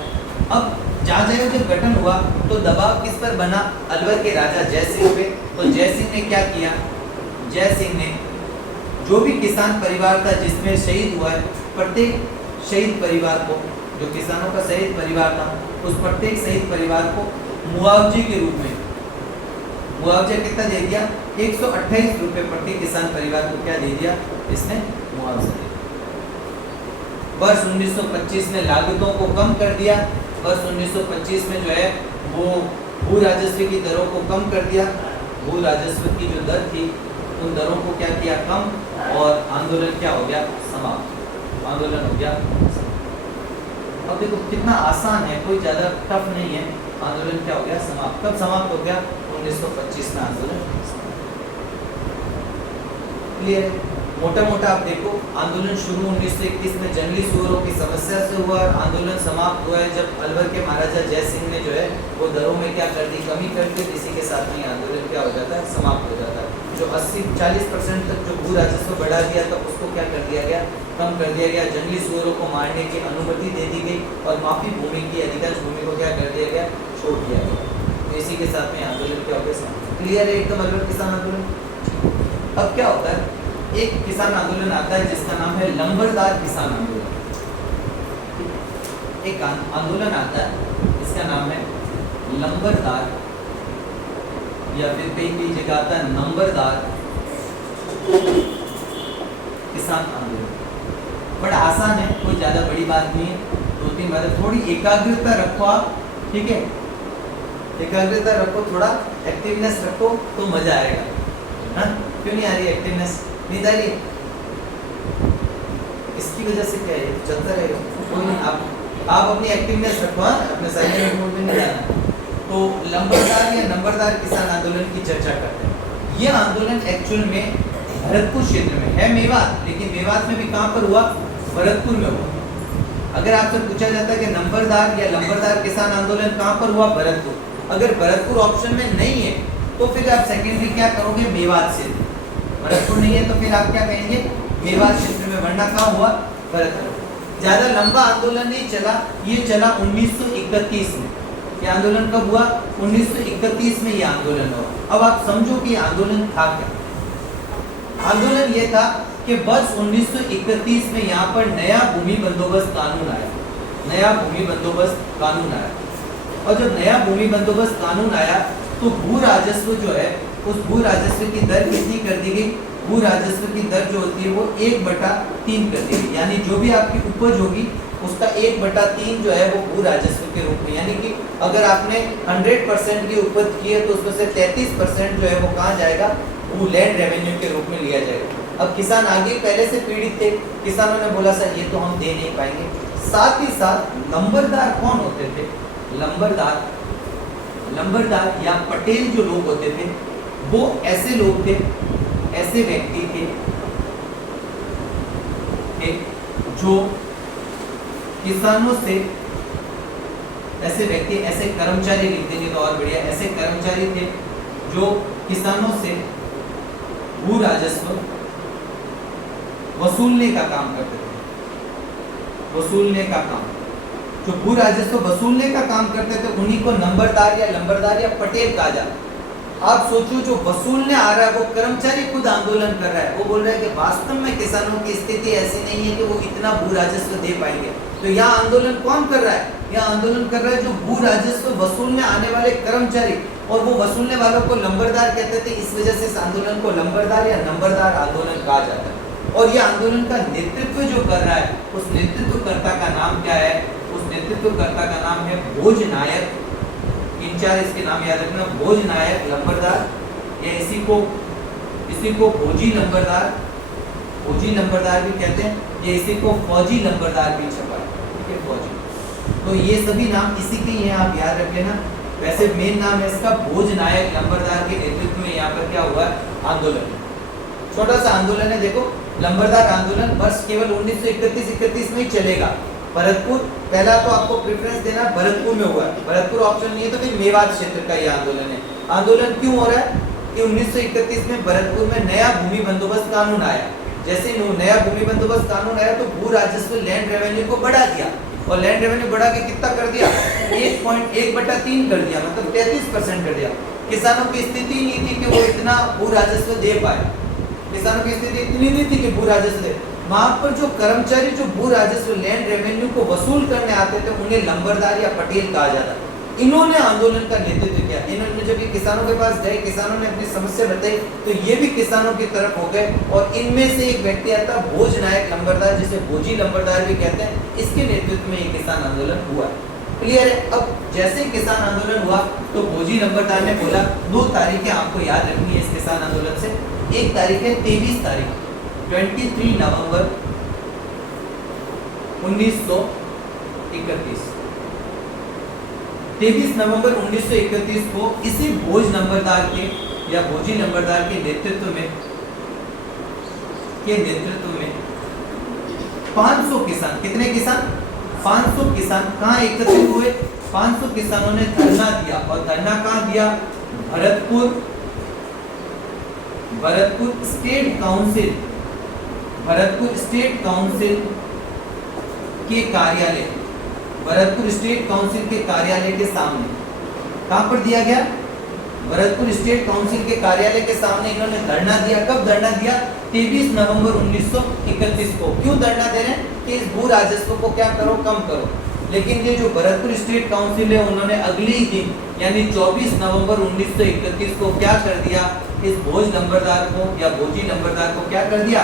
अब जांच आयोग जब गठन हुआ तो दबाव किस पर बना? अलवर के राजा जय सिंह पे। तो जय सिंह ने क्या किया? जय सिंह ने जो भी किसान परिवार था जिसमें शहीद हुआ है, प्रत्येक शहीद परिवार को, जो किसानों का शहीद परिवार था, उस प्रत्येक शहीद परिवार को मुआवजे के रूप में, मुआवजा कितना दे दिया? 128 रुपए प्रति किसान परिवार को क्या दे दिया? इसने मुआवजा दे दिया। वर्ष 1925 में लागतों को कम कर दिया। वर्ष 1925 में जो है वो भू राजस्व की दरों को कम कर दिया। भू राजस्व की जो दर थी उन दरों को क्या किया? कम। और आंदोलन क्या हो गया? समाप्त। आंदोलन हो गया समाप्त। अब देखो कितना आसान है, कोई ज्यादा टफ नहीं है। आंदोलन क्या हो गया? समाप्त। कब समाप्त हो गया? 1925 में आंदोलन। क्लियर है? मोटा मोटा आप देखो, आंदोलन शुरू 1921 में जंगली सुअरों की समस्या से हुआ और आंदोलन समाप्त हुआ है जब अलवर के महाराजा जय सिंह ने जो है वो दरों में क्या कर दी? कमी कर दी। इसी के साथ में आंदोलन क्या हो जाता है? समाप्त हो जाता है। जो 80-40% तक जो भू राजस्व बढ़ा दिया था उसको क्या कर दिया गया? कम कर दिया गया। जंगली सुअरों को मारने की अनुमति दे दी गई और माफी भूमि की, अधिकांश भूमि को क्या कर दिया गया? छोड़ दिया गया। तो इसी के साथ में आंदोलन क्या हो गया? क्लियर है एकदम अलवर किसान आंदोलन। अब क्या होता है? एक किसान आंदोलन आता है जिसका नाम है लंबरदार किसान आंदोलन। एक आंदोलन आता है इसका नाम है लंबरदार, या फिर कई जगह आता है नंबरदार किसान आंदोलन। बड़ा आसान है, कोई ज़्यादा बड़ी बात नहीं है, 2-3 बातें। थोड़ी एकाग्रता रखो आप, ठीक है, एकाग्रता रखो, थोड़ा एक्टिवनेस रखो तो मजा आएगा। हाँ, क्यों नहीं आ रही एक्टिवनेस? नींद आ रही है? इसकी वजह से क्या है, चलता रहेगा, कोई नहीं। आप अपनी एक्टिवनेस रखो, हाँ, अपने साइलेंट मोड में नहीं जाना। तो लंबरदार या नंबरदार किसान आंदोलन की चर्चा करते हैं। यह आंदोलन एक्चुअल में भरतपुर क्षेत्र में है, मेवात, लेकिन मेवात में भी कहाँ पर हुआ? भरतपुर में हुआ। अगर आपसे पूछा जाता है कि नंबरदार या लंबरदार किसान आंदोलन कहाँ पर हुआ? भरतपुर। अगर भरतपुर ऑप्शन में नहीं है तो फिर आप सेकेंडरी क्या करोगे? मेवात से। भरतपुर नहीं है तो फिर आप क्या कहेंगे? मेवात क्षेत्र में, वरना कहाँ हुआ? भरतपुर। ज्यादा लंबा आंदोलन नहीं चला, ये चला 1931 में। ये आंदोलन कब हुआ? 1931 में ये आंदोलन हुआ। अब आप समझो कि आंदोलन था क्या। आंदोलन ये था कि वर्ष 1931 में यहाँ पर नया भूमि बंदोबस्त कानून आया। नया भूमि बंदोबस्त कानून आया, और जब नया भूमि बंदोबस्त कानून आया तो भू राजस्व जो है, उस भू राजस्व की दर कितनी कर दी गई? भू राजस्व की दर जो होती है वो 1/3 कर दी गई। यानी जो भी आपकी उपज होगी उसका 1/3 जो है वो भू राजस्व के रूप में, यानी कि अगर आपने 100% की उपज की है तो उसमें से 33% जो है वो कहाँ जाएगा? वो लैंड रेवेन्यू के रूप में लिया जाएगा। अब किसान आगे पहले से पीड़ित थे, किसानों ने बोला सर ये तो हम दे नहीं पाएंगे। साथ ही साथ नंबरदार कौन होते थे? लंबरदार या पटेल जो लोग होते थे वो ऐसे लोग थे, ऐसे व्यक्ति थे जो किसानों से, ऐसे व्यक्ति, ऐसे कर्मचारी लिख देंगे तो और बढ़िया, ऐसे कर्मचारी थे जो किसानों से भू राजस्व वसूलने का काम करते थे। वसूलने का काम, जो भू राजस्व वसूलने का काम करते थे उन्हीं को नंबरदार या लंबरदार या पटेल कहा जाता। आप सोचो, जो वसूलने आ रहा है वो कर्मचारी खुद आंदोलन कर रहा है, वो बोल रहा है कि वास्तव में किसानों की स्थिति ऐसी नहीं है कि वो इतना भू राजस्व दे पाएंगे। तो यहाँ आंदोलन कौन कर रहा है? यहाँ आंदोलन कर रहा है जो भू राजस्व वसूलने आने वाले कर्मचारी, और वो वसूलने वालों को लंबरदार कहते थे। इस वजह से इस आंदोलन को लंबरदार या नंबरदार आंदोलन कहा जाता है। और ये आंदोलन का नेतृत्व जो कर रहा है, उस नेतृत्वकर्ता का नाम क्या है? उस नेतृत्वकर्ता का नाम है भोज नायक। 3-4 इसके नाम याद रखना, भोज नायक लंबरदार, या इसी को भोजी लंबरदार, भोजी लंबरदार भी कहते हैं, या इसी को फौजी लंबरदार भी छपा है, ठीक है, फौजी। तो ये सभी नाम इसी के हैं, आप याद रख लेना। वैसे मेन नाम है इसका भोज नायक लंबरदार के नेतृत्व में यहाँ पर क्या हुआ? आंदोलन। छोटा सा आंदोलन है, देखो, लंबरदार आंदोलन वर्ष केवल 1931 में ही चलेगा। भरतपुर, पहला तो आपको प्रेफरेंस देना, भरतपुर में हुआ है। भरतपुर ऑप्शन नहीं है तो फिर मेवात क्षेत्र का ये आंदोलन है। आंदोलन क्यों हो रहा है कि 1931 में भरतपुर में नया भूमि बंदोबस्त कानून आया। जैसे नया भूमि बंदोबस्त कानून आया तो भू राजस्व लैंड रेवेन्यू को बढ़ा दिया, और लैंड रेवेन्यू बढ़ा के कितना कर दिया? 1.1/3 कर दिया, मतलब 33% कर दिया। किसानों की स्थिति नहीं थी कि वो इतना भू राजस्व दे पाए, किसानों की स्थिति इतनी नहीं थी कि भू राजस्व दे। वहां पर जो कर्मचारी जो भू राजस्व लैंड रेवेन्यू को वसूल करने आते थे उन्हें लंबरदार या पटेल कहा जाता। इन्होंने आंदोलन का नेतृत्व किया। इन्होंने जब ये किसानों के पास गए, किसानों ने अपनी समस्या बताई, तो ये भी किसानों की तरफ हो गए, और इनमें से एक व्यक्ति आता भोज नायक लंबरदार, जिसे भोजी लंबरदार भी कहते हैं, इसके नेतृत्व में ये किसान आंदोलन हुआ। क्लियर है? अब जैसे किसान आंदोलन हुआ तो भोजी लंबरदार ने बोला 2 तारीखें आपको याद रखनी है इस किसान आंदोलन से। एक तारीख है 23 तारीख 23 नवंबर 1931। 23 नवंबर 1931 को इसी भोज नंबरदार के या भोजी नंबरदार के नेतृत्व में 500 किसान, कितने किसान? 500 किसान कहाँ एकत्रित हुए? 500 किसानों ने धरना दिया, और धरना कहाँ दिया? भरतपुर स्टेट काउंसिल के कार्यालय, भरतपुर स्टेट काउंसिल के कार्यालय के सामने। कहां पर दिया गया? भरतपुर स्टेट काउंसिल के कार्यालय के सामने इन्होंने धरना दिया। कब धरना दिया? 23 नवंबर 1931 को। क्यों धरना दे रहे हैं? कि इस भू राजस्व को क्या करो, कम करो। लेकिन ये जो भरतपुर स्टेट काउंसिल है उन्होंने अगली दिन यानी 24 नवंबर 1931 को क्या कर दिया? इस भोज नंबरदार को या भोजी नंबरदार को क्या कर दिया?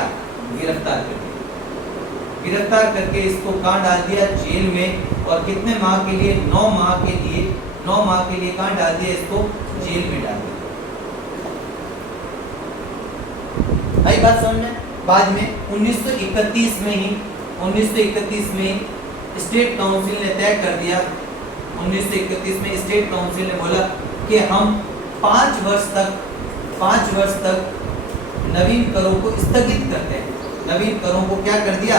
गिरफ्तार कर दिया। गिरफ्तार करके इसको कहाँ डाल दिया? जेल में। और कितने माह के लिए? 9 माह के लिए। 9 माह के लिए कहाँ डाल दिया? इसको जेल में डाल दिया। आई बात समझ में? बाद में 1931 में ही 1931 में स्टेट काउंसिल ने तय कर दिया, 1931 में स्टेट काउंसिल ने बोला कि हम 5 वर्ष तक नवीन करों को स्थगित करते हैं। नवीन करों को क्या कर दिया?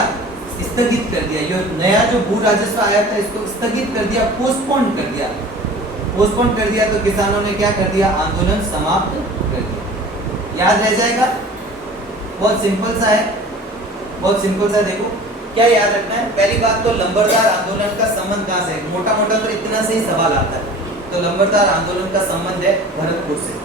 स्थगित कर दिया। ये नया जो भू राजस्व आया था इसको स्थगित कर दिया, पोस्टपोन कर दिया। पोस्टपोन कर दिया तो किसानों ने क्या कर दिया? आंदोलन समाप्त कर दिया। याद रह जाएगा? बहुत सिंपल सा है, बहुत सिंपल सा। देखो क्या याद रखना है? पहली बात तो लंबरदार आंदोलन का संबंध कहाँ से? मोटा मोटा तो इतना से ही सवाल आता है। तो लंबरदार आंदोलन का संबंध है भरतपुर से।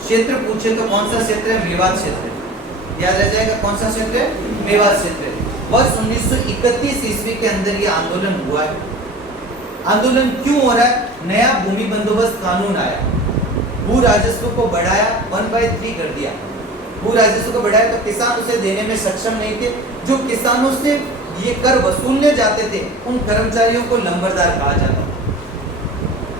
क्षेत्र पूछे तो कौन सा क्षेत्र है? मेवात क्षेत्र। याद रह जाएगा कौन सा क्षेत्र है? मेवात क्षेत्र। वर्ष 1931 ईस्वी के अंदर ये आंदोलन हुआ है। आंदोलन क्यों हो रहा है? नया भूमि बंदोबस्त कानून आया, भू राजस्व को बढ़ाया, 1/3 कर दिया। भू राजस्व को बढ़ाया तो किसान उसे देने में सक्षम नहीं थे। जो किसानों से ये कर वसूलने जाते थे उन कर्मचारियों को लंबरदार कहा जाता था।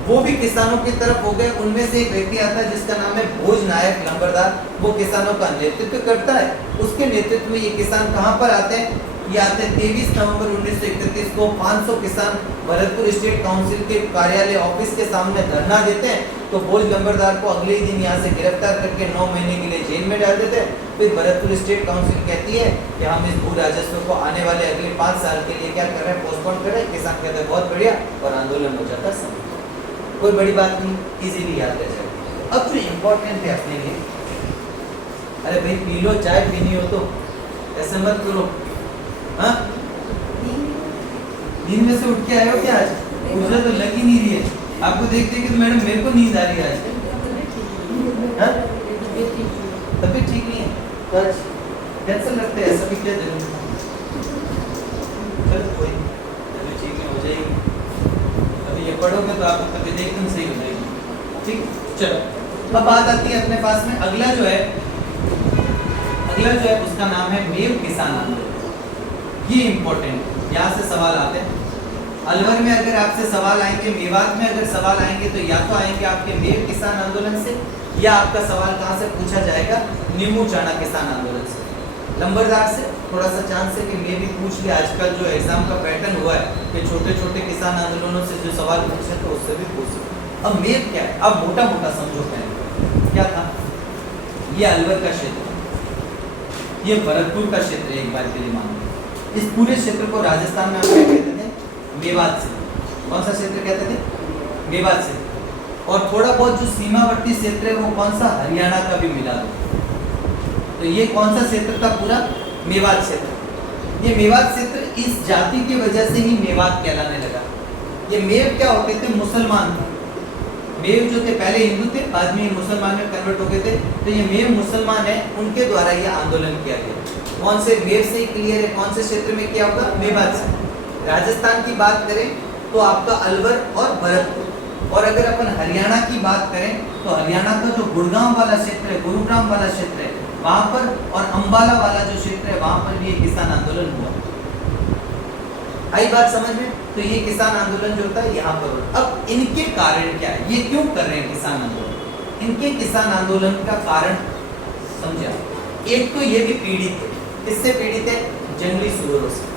वो भी किसानों की तरफ हो गए। उनमें से एक व्यक्ति आता है जिसका नाम है भोज नायक लंबरदार। वो किसानों का नेतृत्व करता है। उसके नेतृत्व में ये किसान कहाँ पर आते हैं? ये आते हैं 23 नवंबर 1931 को 500 किसान भरतपुर स्टेट काउंसिल के कार्यालय ऑफिस के सामने धरना देते हैं। तो भोज लंबरदार को अगले ही दिन यहाँ से गिरफ्तार करके 9 महीने के लिए जेल में डाल देते हैं। फिर भरतपुर स्टेट काउंसिल कहती है कि हम इस भू राजस्व को आने वाले अगले 5 साल के लिए क्या कर रहे हैं? पोस्टपोन कर रहे हैं। किसान कहते हैं बहुत बढ़िया, और आंदोलन हो जाता है। कोई बड़ी बात नहीं, इजीली याद रह जाएगा। अब जो इम्पोर्टेंट है अपने लिए, अरे भाई पी लो, चाय पीनी हो तो ऐसे मत करो। हाँ, नींद में से उठ के आए हो क्या? आज मुझे तो लग ही नहीं रही है। आपको देख देख के तो मैडम मेरे को नींद आ रही है आज। हाँ, तबीयत ठीक नहीं है तो आज कैंसिल रखते हैं। ऐसा भी क्या जरूरत है? चलो कोई तबीयत ठीक नहीं हो जाएगी। ये पढ़ोगे तो आपको तबीयत एकदम सही हो जाएगी। ठीक, चलो अब बात आती है अपने पास में अगला जो है उसका नाम है मेव किसान आंदोलन। ये इंपॉर्टेंट, यहाँ से सवाल आते हैं। अलवर में अगर आपसे सवाल आएंगे, मेवात में अगर सवाल आएंगे तो या तो आएंगे आपके मेव किसान आंदोलन से, या आपका सवाल कहाँ से पूछा जाएगा? नीमू चाणा किसान आंदोलन से। लंबरदार से थोड़ा सा चांस है कि मैं भी पूछ लिया। आजकल जो एग्जाम का पैटर्न हुआ है कि छोटे छोटे किसान आंदोलनों से जो सवाल पूछे तो उससे भी पूछ सकते। अब मेव क्या है? अब मोटा मोटा समझो पहले क्या था। ये अलवर का क्षेत्र, ये भरतपुर का क्षेत्र है। एक बार के लिए मान लो इस पूरे क्षेत्र को राजस्थान में हम क्या कहते थे? मेवात से। कौन सा क्षेत्र कहते थे? मेवात से। और थोड़ा बहुत जो सीमावर्ती क्षेत्र है वो कौन सा? हरियाणा का भी मिला दो। तो ये कौन सा क्षेत्र था? पूरा मेवात क्षेत्र। ये मेवात क्षेत्र इस जाति की वजह से ही मेवात कहलाने लगा। ये मेव क्या होते थे? मुसलमान। मेव जो थे पहले हिंदू थे, बाद में मुसलमान में कन्वर्ट हो गए थे। तो ये मेव मुसलमान है, उनके द्वारा ये आंदोलन किया गया। कौन से? मेव से ही क्लियर है। कौन से क्षेत्र में किया होगा? मेवात से। राजस्थान की बात करें तो आपका अलवर और भरतपुर। और अगर अपन हरियाणा की बात करें तो हरियाणा का जो गुड़गांव वाला क्षेत्र है, गुरुग्राम वाला क्षेत्र है, वहां पर, और अंबाला वाला जो क्षेत्र है वहां पर भी ये किसान आंदोलन हुआ। आई बात समझ में? तो ये किसान आंदोलन जो होता है यहाँ पर होता। अब इनके कारण क्या है? ये क्यों कर रहे हैं किसान आंदोलन? इनके किसान आंदोलन का कारण समझा। एक तो ये भी पीड़ित है। किससे पीड़ित है? जंगली सुअरों से।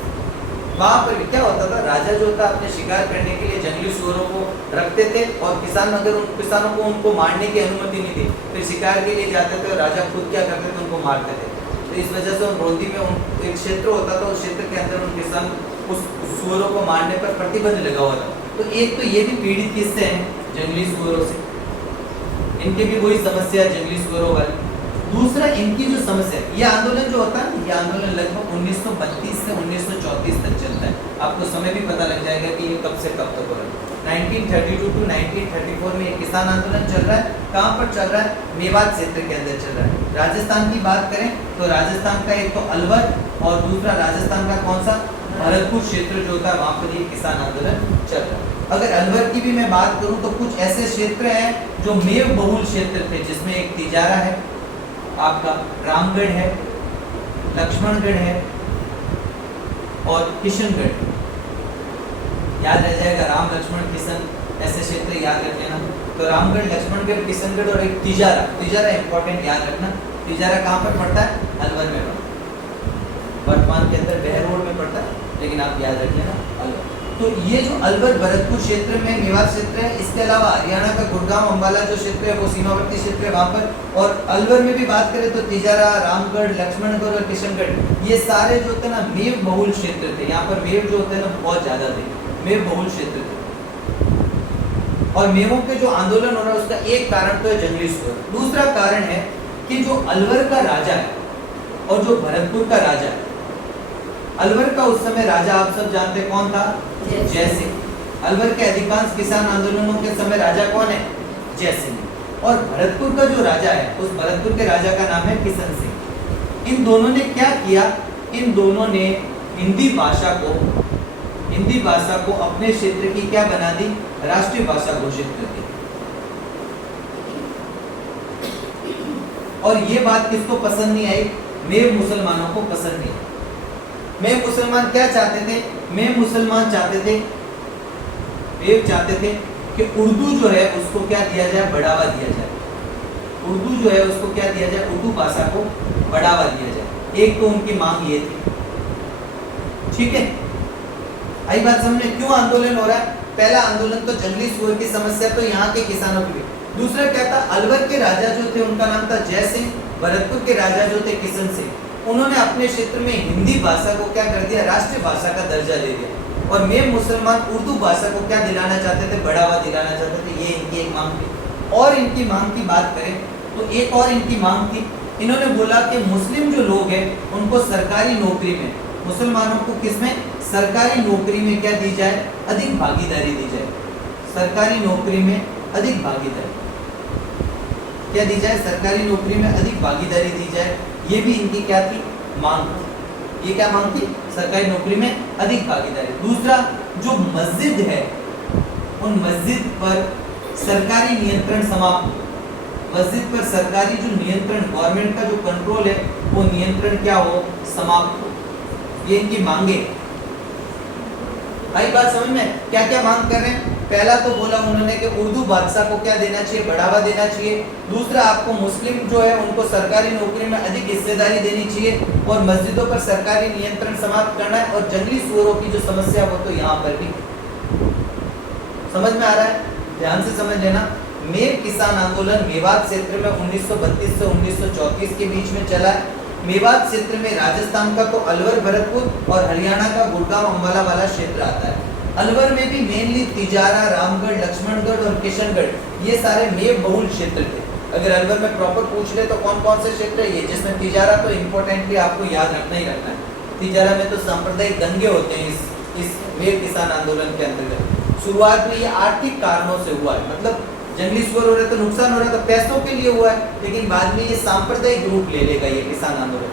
वहां पर क्या होता था? राजा जो था अपने शिकार करने के लिए जंगली सुअरों को रखते थे, और किसान अगर उन किसानों को उनको मारने की अनुमति नहीं थी, फिर शिकार के लिए जाते थे और राजा खुद क्या करते थे? उनको मारते थे। तो इस वजह से उन रोंदी में एक क्षेत्र होता था, उस क्षेत्र के अंदर उन किसान उस सुअरों को मारने पर प्रतिबंध लगा हुआ था। तो एक तो ये भी पीड़ित किससे हैं? जंगली सुअरों से। इनके भी वही समस्या है जंगली सुअरों वाली। दूसरा इनकी जो समस्या है, ये आंदोलन जो होता है, ये आंदोलन लगभग 1932 से 1934 तक चलता है। आपको समय भी पता लग जाएगा कि ये कब से कब तक हो रहा है। 1932 टू 1934 में एक किसान आंदोलन चल रहा है। कहाँ पर चल रहा है? मेवात क्षेत्र के अंदर चल रहा है। राजस्थान की बात करें तो राजस्थान का एक तो अलवर, और दूसरा राजस्थान का कौन सा? भरतपुर क्षेत्र जो होता है वहाँ पर ये किसान आंदोलन चल रहा है। अगर अलवर की भी मैं बात करूँ तो कुछ ऐसे क्षेत्र हैं जो मेव बहुल क्षेत्र थे, जिसमें एक तिजारा है, आपका रामगढ़ है, लक्ष्मणगढ़ है और किशनगढ़। याद रह जाएगा, राम लक्ष्मण किशन ऐसे क्षेत्र याद रख लेना। तो रामगढ़, लक्ष्मणगढ़, किशनगढ़ और एक तिजारा। तिजारा इंपॉर्टेंट याद रखना। तिजारा कहाँ पर पड़ता है? अलवर में पड़ता है, वर्तमान के अंदर बहरोड में पड़ता है, लेकिन आप याद रख लेना अलवर। तो ये जो अलवर भरतपुर क्षेत्र में मेवात क्षेत्र है, इसके अलावा हरियाणा का गुड़गांव अंबाला जो क्षेत्र है वो सीमावर्ती क्षेत्र है वहाँ पर। और अलवर में भी बात करें तो तिजारा, रामगढ़, लक्ष्मणगढ़ और किशनगढ़, ये सारे जो थे ना मेव बहुल क्षेत्र थे। यहाँ पर मेव जो होते हैं ना बहुत ज्यादा थे, मेव बहुल क्षेत्र थे। और मेवों के जो आंदोलन हो रहा है उसका एक कारण तो है जंगली सुअर, दूसरा कारण है कि जो अलवर का राजा है और जो भरतपुर का राजा है, अलवर का उस समय राजा आप सब जानते कौन था? जय सिंह। अलवर के अधिकांश किसान आंदोलनों के समय राजा कौन है? जय सिंह। और भरतपुर का जो राजा है, उस भरतपुर के राजा का नाम है किशन सिंह। इन दोनों ने क्या किया? इन दोनों ने हिंदी भाषा को अपने क्षेत्र की क्या बना दी? राष्ट्रीय भाषा घोषित कर दी। और ये बात किसको पसंद नहीं आई? मेव मुसलमानों को पसंद नहीं। मेव मुसलमान क्या चाहते थे? मेव मुसलमान चाहते थे, मेव चाहते थे कि उर्दू जो है उसको क्या दिया जाए? बढ़ावा दिया जाए। उर्दू जो है उसको क्या दिया जाए? उर्दू भाषा को बढ़ावा दिया जाए। एक तो उनकी मांग ये थी, ठीक है। आई बात समझ में? क्यों आंदोलन हो रहा है? पहला आंदोलन तो जंगली सुअर की समस्या तो यहाँ के किसानों की। दूसरा क्या था? अलवर के राजा जो थे उनका नाम था जय सिंह, भरतपुर के राजा जो थे किशन सिंह। उन्होंने अपने क्षेत्र में हिंदी भाषा को क्या कर दिया? राष्ट्रीय भाषा का दर्जा दे दिया। और मेव मुसलमान उर्दू भाषा को क्या दिलाना चाहते थे? बढ़ावा दिलाना चाहते थे। ये इनकी एक मांग थी। और इनकी मांग की बात करें तो एक और इनकी मांग थी, इन्होंने बोला कि मुस्लिम जो लोग हैं उनको सरकारी नौकरी में, मुसलमानों को किसमें? सरकारी नौकरी में क्या दी जाए? अधिक भागीदारी दी जाए। सरकारी नौकरी में अधिक भागीदारी क्या दी जाए? सरकारी नौकरी में अधिक भागीदारी दी जाए। ये भी इनकी क्या थी? मांग। ये क्या मांग थी? सरकारी नौकरी में अधिक भागीदारी। दूसरा, जो मस्जिद है उन मस्जिद पर सरकारी नियंत्रण समाप्त हो। मस्जिद पर सरकारी जो नियंत्रण, गवर्नमेंट का जो कंट्रोल है वो नियंत्रण क्या हो? समाप्त हो। ये इनकी मांगे। भाई बात समझ में? क्या क्या मांग कर रहे हैं? पहला तो बोला उन्होंने कि उर्दू भाषा को क्या देना चाहिए? बढ़ावा देना चाहिए। दूसरा, आपको मुस्लिम जो है उनको सरकारी नौकरी में अधिक हिस्सेदारी देनी चाहिए और मस्जिदों पर सरकारी नियंत्रण समाप्त करना है। और जंगली सुअरों की जो समस्या वो तो यहाँ पर भी समझ में आ रहा है, ध्यान से समझ लेना। मेव किसान आंदोलन मेवात क्षेत्र में 1932 से 1934 के बीच में चला है। मेवात क्षेत्र में राजस्थान का तो अलवर, भरतपुर और हरियाणा का गुड़गांव, अंबाला वाला क्षेत्र आता है। अलवर में भी मेनली तिजारा, रामगढ़, लक्ष्मणगढ़ और किशनगढ़ ये सारे मेव बहुल क्षेत्र थे। अगर अलवर में प्रॉपर पूछ ले तो कौन कौन से क्षेत्र है ये, जिसमें तिजारा तो इम्पोर्टेंटली आपको याद रखना ही रखना है। तिजारा में तो सांप्रदायिक दंगे होते हैं इस मेव किसान आंदोलन के अंतर्गत। शुरुआत में ये आर्थिक कारणों से हुआ है, मतलब जंगली सुअर हो रहे तो नुकसान हो रहा था, पैसों के लिए हुआ है, लेकिन बाद में ये सांप्रदायिक रूप ले लेगा ये किसान आंदोलन,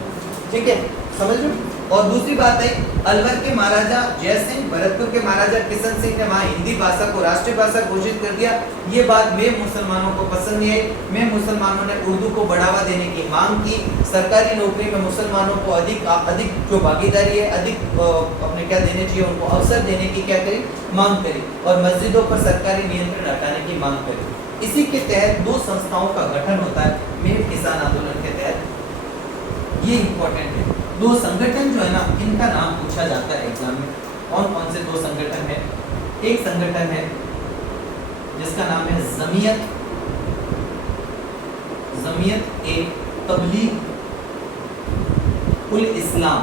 ठीक है, समझ लो। और दूसरी बात है, अलवर के महाराजा जय सिंह, भरतपुर के महाराजा किशन सिंह ने वहाँ हिंदी भाषा को राष्ट्रीय भाषा घोषित कर दिया। ये बात मेव मुसलमानों को पसंद नहीं आई। मेव मुसलमानों ने उर्दू को बढ़ावा देने की मांग की। सरकारी नौकरी में मुसलमानों को अधिक जो भागीदारी है, अधिक अपने क्या देने चाहिए, उनको अवसर देने की क्या करी? मांग करी। और मस्जिदों पर सरकारी नियंत्रण हटाने की मांग करी। इसी के तहत दो संस्थाओं का गठन होता है मेव किसान आंदोलन के तहत। ये इंपॉर्टेंट है। दो संगठन जो है ना, इनका नाम पूछा जाता है एग्जाम में। कौन कौन से दो संगठन है? एक संगठन है जिसका नाम है जमीयत ए तबलीग उल इस्लाम।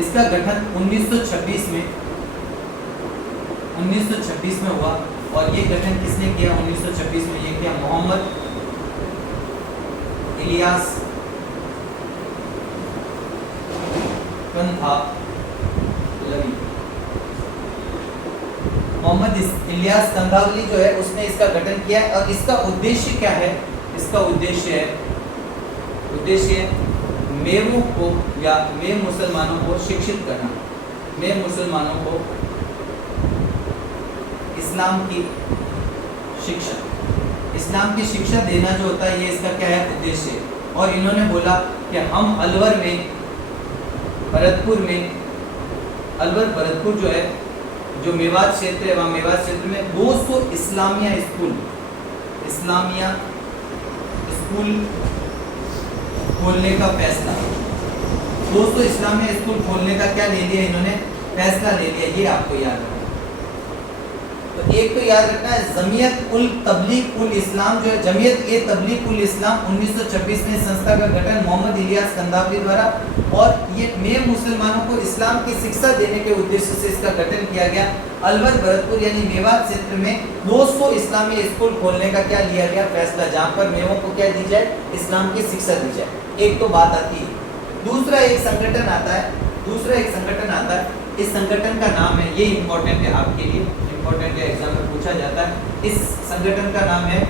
इसका गठन 1926 में हुआ। और ये गठन किसने किया? 1926 में ये किया मोहम्मद इलियास कंधावली। मोहम्मद इलियास कंधावली जो है उसने इसका गठन किया है। और इसका उद्देश्य क्या है? इसका उद्देश्य है मेवों को या मेव मुसलमानों को शिक्षित करना। मेव मुसलमानों को इस्लाम की शिक्षा देना जो होता है, ये इसका क्या है? उद्देश्य। और इन्होंने बोला कि हम अलवर में, भरतपुर में, अलवर भरतपुर जो है, जो मेवात क्षेत्र है, वहाँ मेवात क्षेत्र में 200 इस्लामिया स्कूल खोलने का फैसला, 200 इस्लामिया स्कूल खोलने का क्या ले लिया इन्होंने, फैसला ले लिया। ये आपको याद रखना। तो एक तो याद रखना है जमीयत उल तबलीग उल इस्लाम जो है, जमीयत ए तबलीग उल इस्लाम 1926 में संस्था का गठन मोहम्मद इलियास कंदावली द्वारा, और ये में मुसलमानों को इस्लाम की शिक्षा देने के उद्देश्य से इसका गठन किया गया। अलवर भरतपुर यानी मेवात क्षेत्र में 200 इस्लामी स्कूल खोलने का क्या लिया गया फैसला, जहाँ पर मेवों को क्या दी जाए, इस्लाम की शिक्षा दी जाए। एक तो बात आती है। दूसरा एक संगठन आता है, इस संगठन का नाम है, ये इम्पोर्टेंट है आपके लिए, इम्पोर्टेंट है, एग्जाम में पूछा जाता है। इस संगठन का नाम है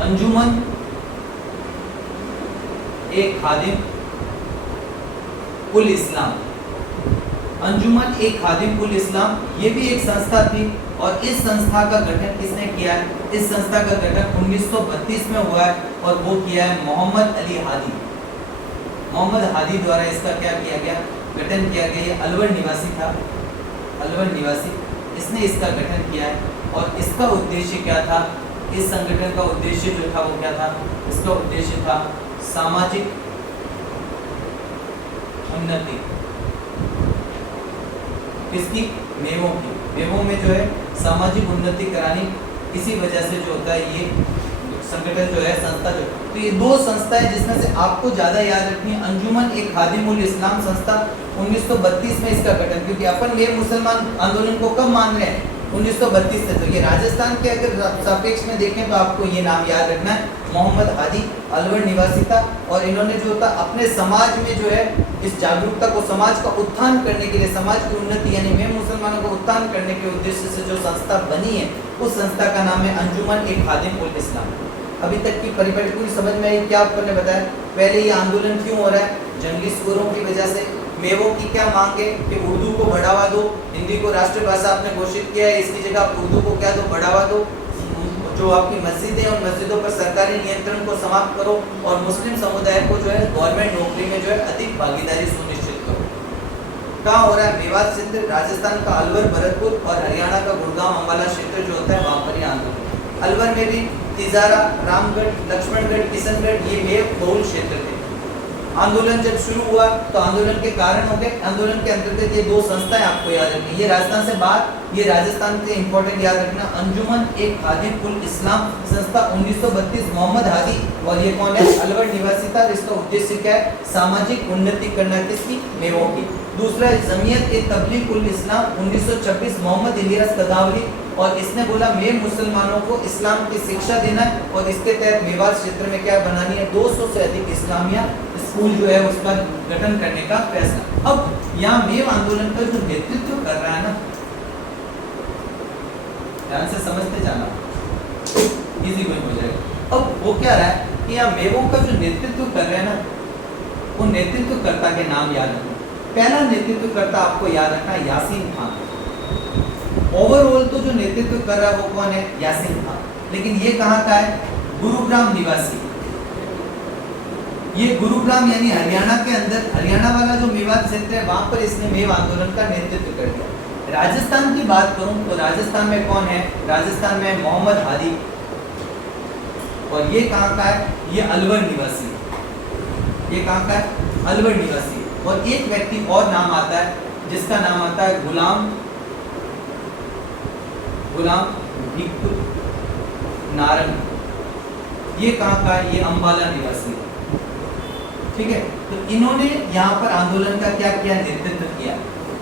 अंजुमन ए खादिम उल इस्लाम। अंजुमन ए खादिम उल इस्लाम ये भी एक संस्था थी, और इस संस्था का गठन किसने किया है, इस संस्था का गठन 1932 में हुआ है, और वो किया है मोहम्मद अली हादी। मोहम्मद हादी द्वारा इसका क्या किया गया, गठन किया गया। ये अलवर निवासी था, अलवर निवासी, इसने इसका गठन किया है। और इसका उद्देश्य क्या था, इस संगठन का उद्देश्य जो था वो क्या था, इसका उद्देश्य था सामाजिक उन्नति, किसकी, मेवों की, मेवों में जो है सामाजिक उन्नति करानी। इसी वजह से जो होता है ये संगठन जो है, संस्था जो, तो ये दो संस्थाएं जिसमें से आपको ज्यादा याद रखनी है। अंजुमन ए खादिम उल इस्लाम संस्था 1932 में इसका गठन, क्योंकि अपन ये मुसलमान आंदोलन को कब मान रहे हैं, 1932 से। तो ये राजस्थान के अगर सापेक्ष में देखें तो आपको ये नाम याद रखना है, मोहम्मद हादी, अलवर निवासी था, और इन्होंने जो था अपने समाज में जो है इस जागरूकता को, समाज का उत्थान करने के लिए, समाज की उन्नति यानी में मुसलमानों को उत्थान करने के उद्देश्य से जो संस्था बनी है, उस संस्था का नाम है अंजुमन ए खादिम उल इस्लाम। अभी तक की परिपाटी पूरी समझ में आई? क्या आपने बताया पहले ये आंदोलन क्यों हो रहा है, जंगली सुअरों की वजह से। मेवों की क्या मांग है कि उर्दू को बढ़ावा दो, हिंदी को राष्ट्रभाषा आपने घोषित किया है, इसकी जगह आप उर्दू को क्या दो, बढ़ावा दो। जो आपकी मस्जिदें हैं उन मस्जिदों पर सरकारी नियंत्रण को समाप्त करो, और मुस्लिम समुदाय को जो है गवर्नमेंट नौकरी में जो है अधिक भागीदारी सुनिश्चित करो। कहाँ हो रहा है, मेवात क्षेत्र, राजस्थान का अलवर, भरतपुर, और हरियाणा का गुड़गांव, अम्बाला क्षेत्र जो होता है वहाँ पर ये आंदोलन। अलवर में भी तिजारा, रामगढ़, लक्ष्मणगढ़, किशनगढ़ ये मेव बहुल क्षेत्र थे। आंदोलन जब शुरू हुआ तो आंदोलन के कारण हो गए, आंदोलन के अंतर्गत ये दो संस्थाएं आपको याद रखनी, ये राजस्थान से बाहर, ये राजस्थान के इंपॉर्टेंट याद रखना। अंजुमन ए खादिम उल इस्लाम संस्था 1932, मोहम्मद हादी, और ये कौन है, अलवर निवासी था। इसका उद्देश्य क्या है, सामाजिक उन्नति करना, किसकी, मेवों की। दूसरा जमीयत ए तबलीग उल इस्लाम 1926, मोहम्मद इलियास कंदावली, और इसने बोला मैं मुसलमानों को इस्लाम की शिक्षा देना है, और इसके तहत मेवात क्षेत्र में क्या बनानी है, 200 से अधिक इस्लामिया स्कूल जो है उसका गठन करने का फैसला। अब यहाँ मेव आंदोलन का जो नेतृत्व कर रहा है ना, ध्यान से समझते जाना, इजी गोइंग हो जाएगा। अब वो क्या रहा है कि यहाँ मेवों का जो नेतृत्व कर रहे हैं ना, वो नेतृत्वकर्ता के नाम याद रखना। पहला नेतृत्वकर्ता आपको याद रखना है यासीन खान। ओवरऑल तो जो नेतृत्व कर रहा है वो कौन है, यासीन खान, लेकिन ये कहाँ का है, गुरुग्राम निवासी। ये गुरुग्राम यानी हरियाणा के अंदर, हरियाणा वाला जो मेवात क्षेत्र है वहां पर इसने मेव आंदोलन का नेतृत्व कर दिया। राजस्थान की बात करूं तो राजस्थान में कौन है, राजस्थान में मोहम्मद हादी, और ये कहाँ का है, ये अलवर निवासी। ये कहाँ का है, अलवर निवासी। और एक व्यक्ति और नाम आता है जिसका नाम आता है गुलाम भिक्खु नारंग। ये कहाँ का है, ये अंबाला निवासी है। ठीक है, तो इन्होंने यहाँ पर आंदोलन का क्या किया, नेतृत्व किया।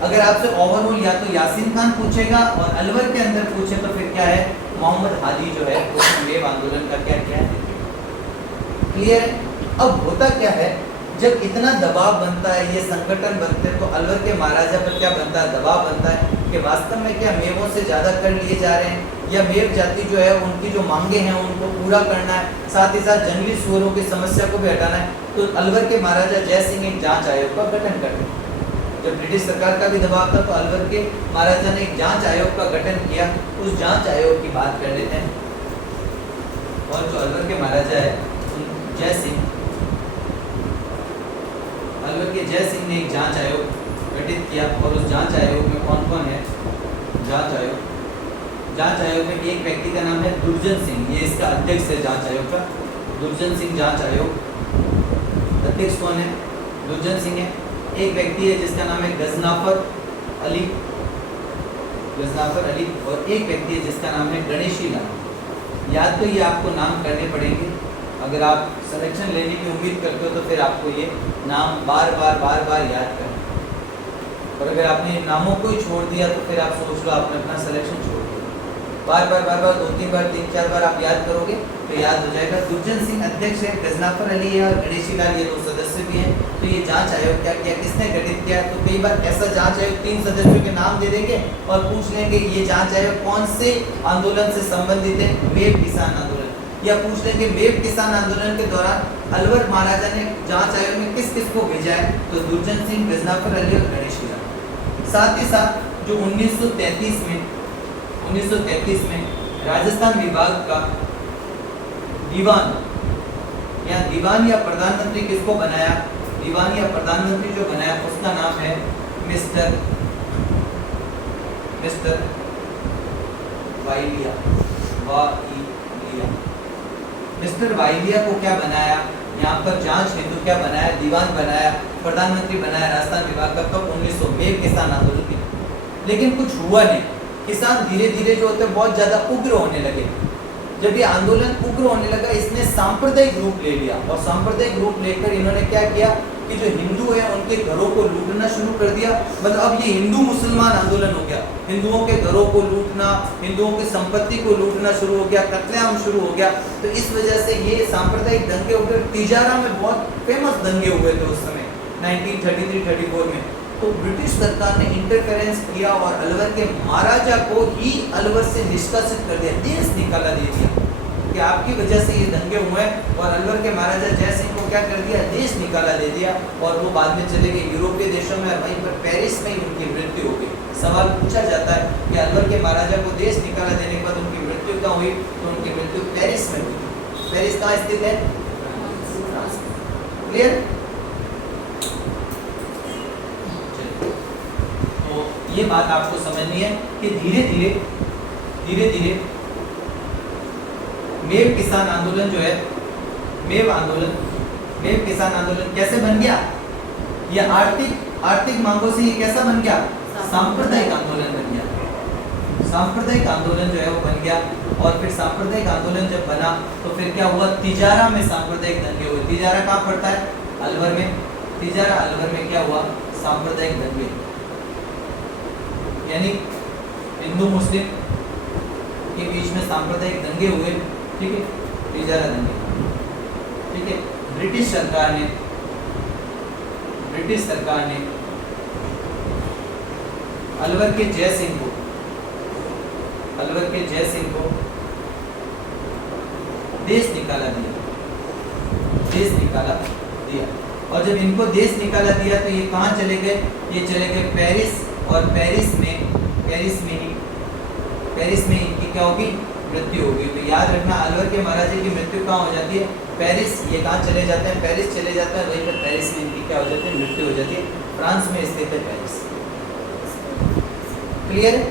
अगर आपसे ओवरऑल या तो यासीन खान पूछेगा और अलवर के अंदर पूछे तो फिर क्या है, मोहम्मद हादी जो है उसने मेव आंदोलन का क्या किया है। क्लियर है? अब होता क्या है, जब इतना दबाव बनता है, ये संगठन बनते हैं, तो अलवर के महाराजा पर क्या बनता है, दबाव बनता है कि वास्तव में क्या मेवों से ज्यादा कर लिए जा रहे हैं, या मेव जाति जो है उनकी जो मांगे हैं उनको पूरा करना है, साथ ही साथ जंगली सूअरों की समस्या को भी हटाना है। तो अलवर के महाराजा जय सिंह एक जांच आयोग का गठन करते हैं। जब ब्रिटिश सरकार का भी दबाव था तो अलवर के महाराजा ने एक जांच आयोग का गठन किया। उस जांच आयोग की बात कर लेते हैं। और जो अलवर के महाराजा है जय सिंह, अलवर के जय सिंह ने एक जांच आयोग गठित किया। और उस जांच आयोग में कौन कौन है? जांच आयोग में एक व्यक्ति का नाम है दुर्जन सिंह, ये इसका अध्यक्ष है जांच आयोग का, दुर्जन सिंह जांच आयोग। अध्यक्ष कौन है? दुर्जन सिंह है। एक व्यक्ति है जिसका नाम है गजनाफर अली, और एक व्यक्ति है जिसका नाम है गणेशी लाल। याद तो ये आपको नाम करने पड़ेंगे, अगर आप सिलेक्शन लेने की उम्मीद करते हो तो फिर आपको ये नाम बार बार याद करना। और अगर आपने नामों को ही छोड़ दिया तो फिर आप सोच लो आपने अपना सिलेक्शन छोड़ दिया। बार बार 2-3 बार 3-4 बार आप याद करोगे तो याद हो जाएगा। दुर्जन सिंह अध्यक्ष है, गजनाफर अली है और गणेशी लाल ये 2 सदस्य भी हैं। तो ये जांच आयोग क्या किया, किसने गठित किया? तो कई बार ऐसा जांच आयोग 3 सदस्यों के नाम दे देंगे और पूछ लेंगे ये जांच आयोग कौन से आंदोलन से संबंधित है, मेव किसान आंदोलन, या पूछ लेंगे मेव किसान आंदोलन के दौरान अलवर महाराजा ने जांच आयोग में किस किस को भेजा है? तो दुर्जन सिंह, गजनाफर अली और गणेशी लाल। साथ ही साथ जो 1933 में राजस्थान विभाग का दीवान या प्रधानमंत्री किसको बनाया? दीवान या प्रधानमंत्री जो बनाया उसका नाम है मिस्टर वाइलिया। मिस्टर वाइलिया को क्या बनाया? यहाँ पर जांच हेतु क्या बनाया? दीवान बनाया, प्रधानमंत्री बनाया राजस्थान विभाग का। कब? 1900 किसान आंदोलन की। लेकिन कुछ हुआ नहीं, किसान धीरे धीरे जो होते बहुत ज्यादा उग्र होने लगे। जब ये आंदोलन उग्र होने लगा इसने सांप्रदायिक रूप ले लिया, और सांप्रदायिक रूप लेकर इन्होंने क्या किया कि जो हिंदू है उनके घरों को लूटना शुरू कर दिया। मतलब अब ये हिंदू मुसलमान आंदोलन हो गया, हिंदुओं के घरों को लूटना, हिंदुओं की संपत्ति को लूटना शुरू हो गया, कत्लेआम शुरू हो गया। तो इस वजह से ये सांप्रदायिक दंगे हो गए। तिजारा में बहुत फेमस दंगे हुए थे उस समय 1933-34 में। तो ब्रिटिश सरकार ने इंटरफेरेंस किया और अलवर के महाराजा को ही अलवर से निष्कासित कर दिया, देश निकाला दे दिया कि आपकी वजह से ये दंगे हुए। और अलवर के महाराजा जय सिंह को क्या कर दिया? देश निकाला दे दिया। और वो बाद में चले गए यूरोपीय देशों में, वहीं पर पेरिस में ही उनकी मृत्यु हो गई। सवाल पूछा जाता है कि अलवर के महाराजा को देश निकाला देने के बाद उनकी मृत्यु कहाँ हुई? तो उनकी मृत्यु पेरिस में हुई। पेरिस कहाँ स्थित है? क्लियर? ये बात आपको समझनी है कि धीरे धीरे मेव किसान आंदोलन जो है, मेव किसान आंदोलन कैसे बन गया? ये आर्थिक मांगों से ये कैसा बन गया? सांप्रदायिक आंदोलन बन गया। सांप्रदायिक आंदोलन जो है वो बन गया। और फिर सांप्रदायिक आंदोलन जब बना तो फिर क्या हुआ? तिजारा में सांप्रदायिक दंगे हुए। तिजारा कहाँ पड़ता है? अलवर में। तिजारा अलवर में क्या हुआ? सांप्रदायिक दंगे, यानी हिंदू मुस्लिम के बीच में सांप्रदायिक दंगे हुए। ठीक है, तिजारा दंगे। ठीक है, ब्रिटिश सरकार ने अलवर के जय सिंह को देश निकाला दिया। और जब इनको देश निकाला दिया तो ये कहाँ चले गए? ये चले गए पेरिस। और पेरिस में इनकी क्या होगी? मृत्यु होगी। तो याद रखना अलवर के महाराजा की मृत्यु कहाँ हो जाती है? पेरिस। ये कहाँ चले जाते हैं? पेरिस चले जाते हैं। वहीं पर पेरिस में इनकी क्या हो जाती है? मृत्यु हो जाती है। फ्रांस में स्थित है पेरिस। क्लियर है?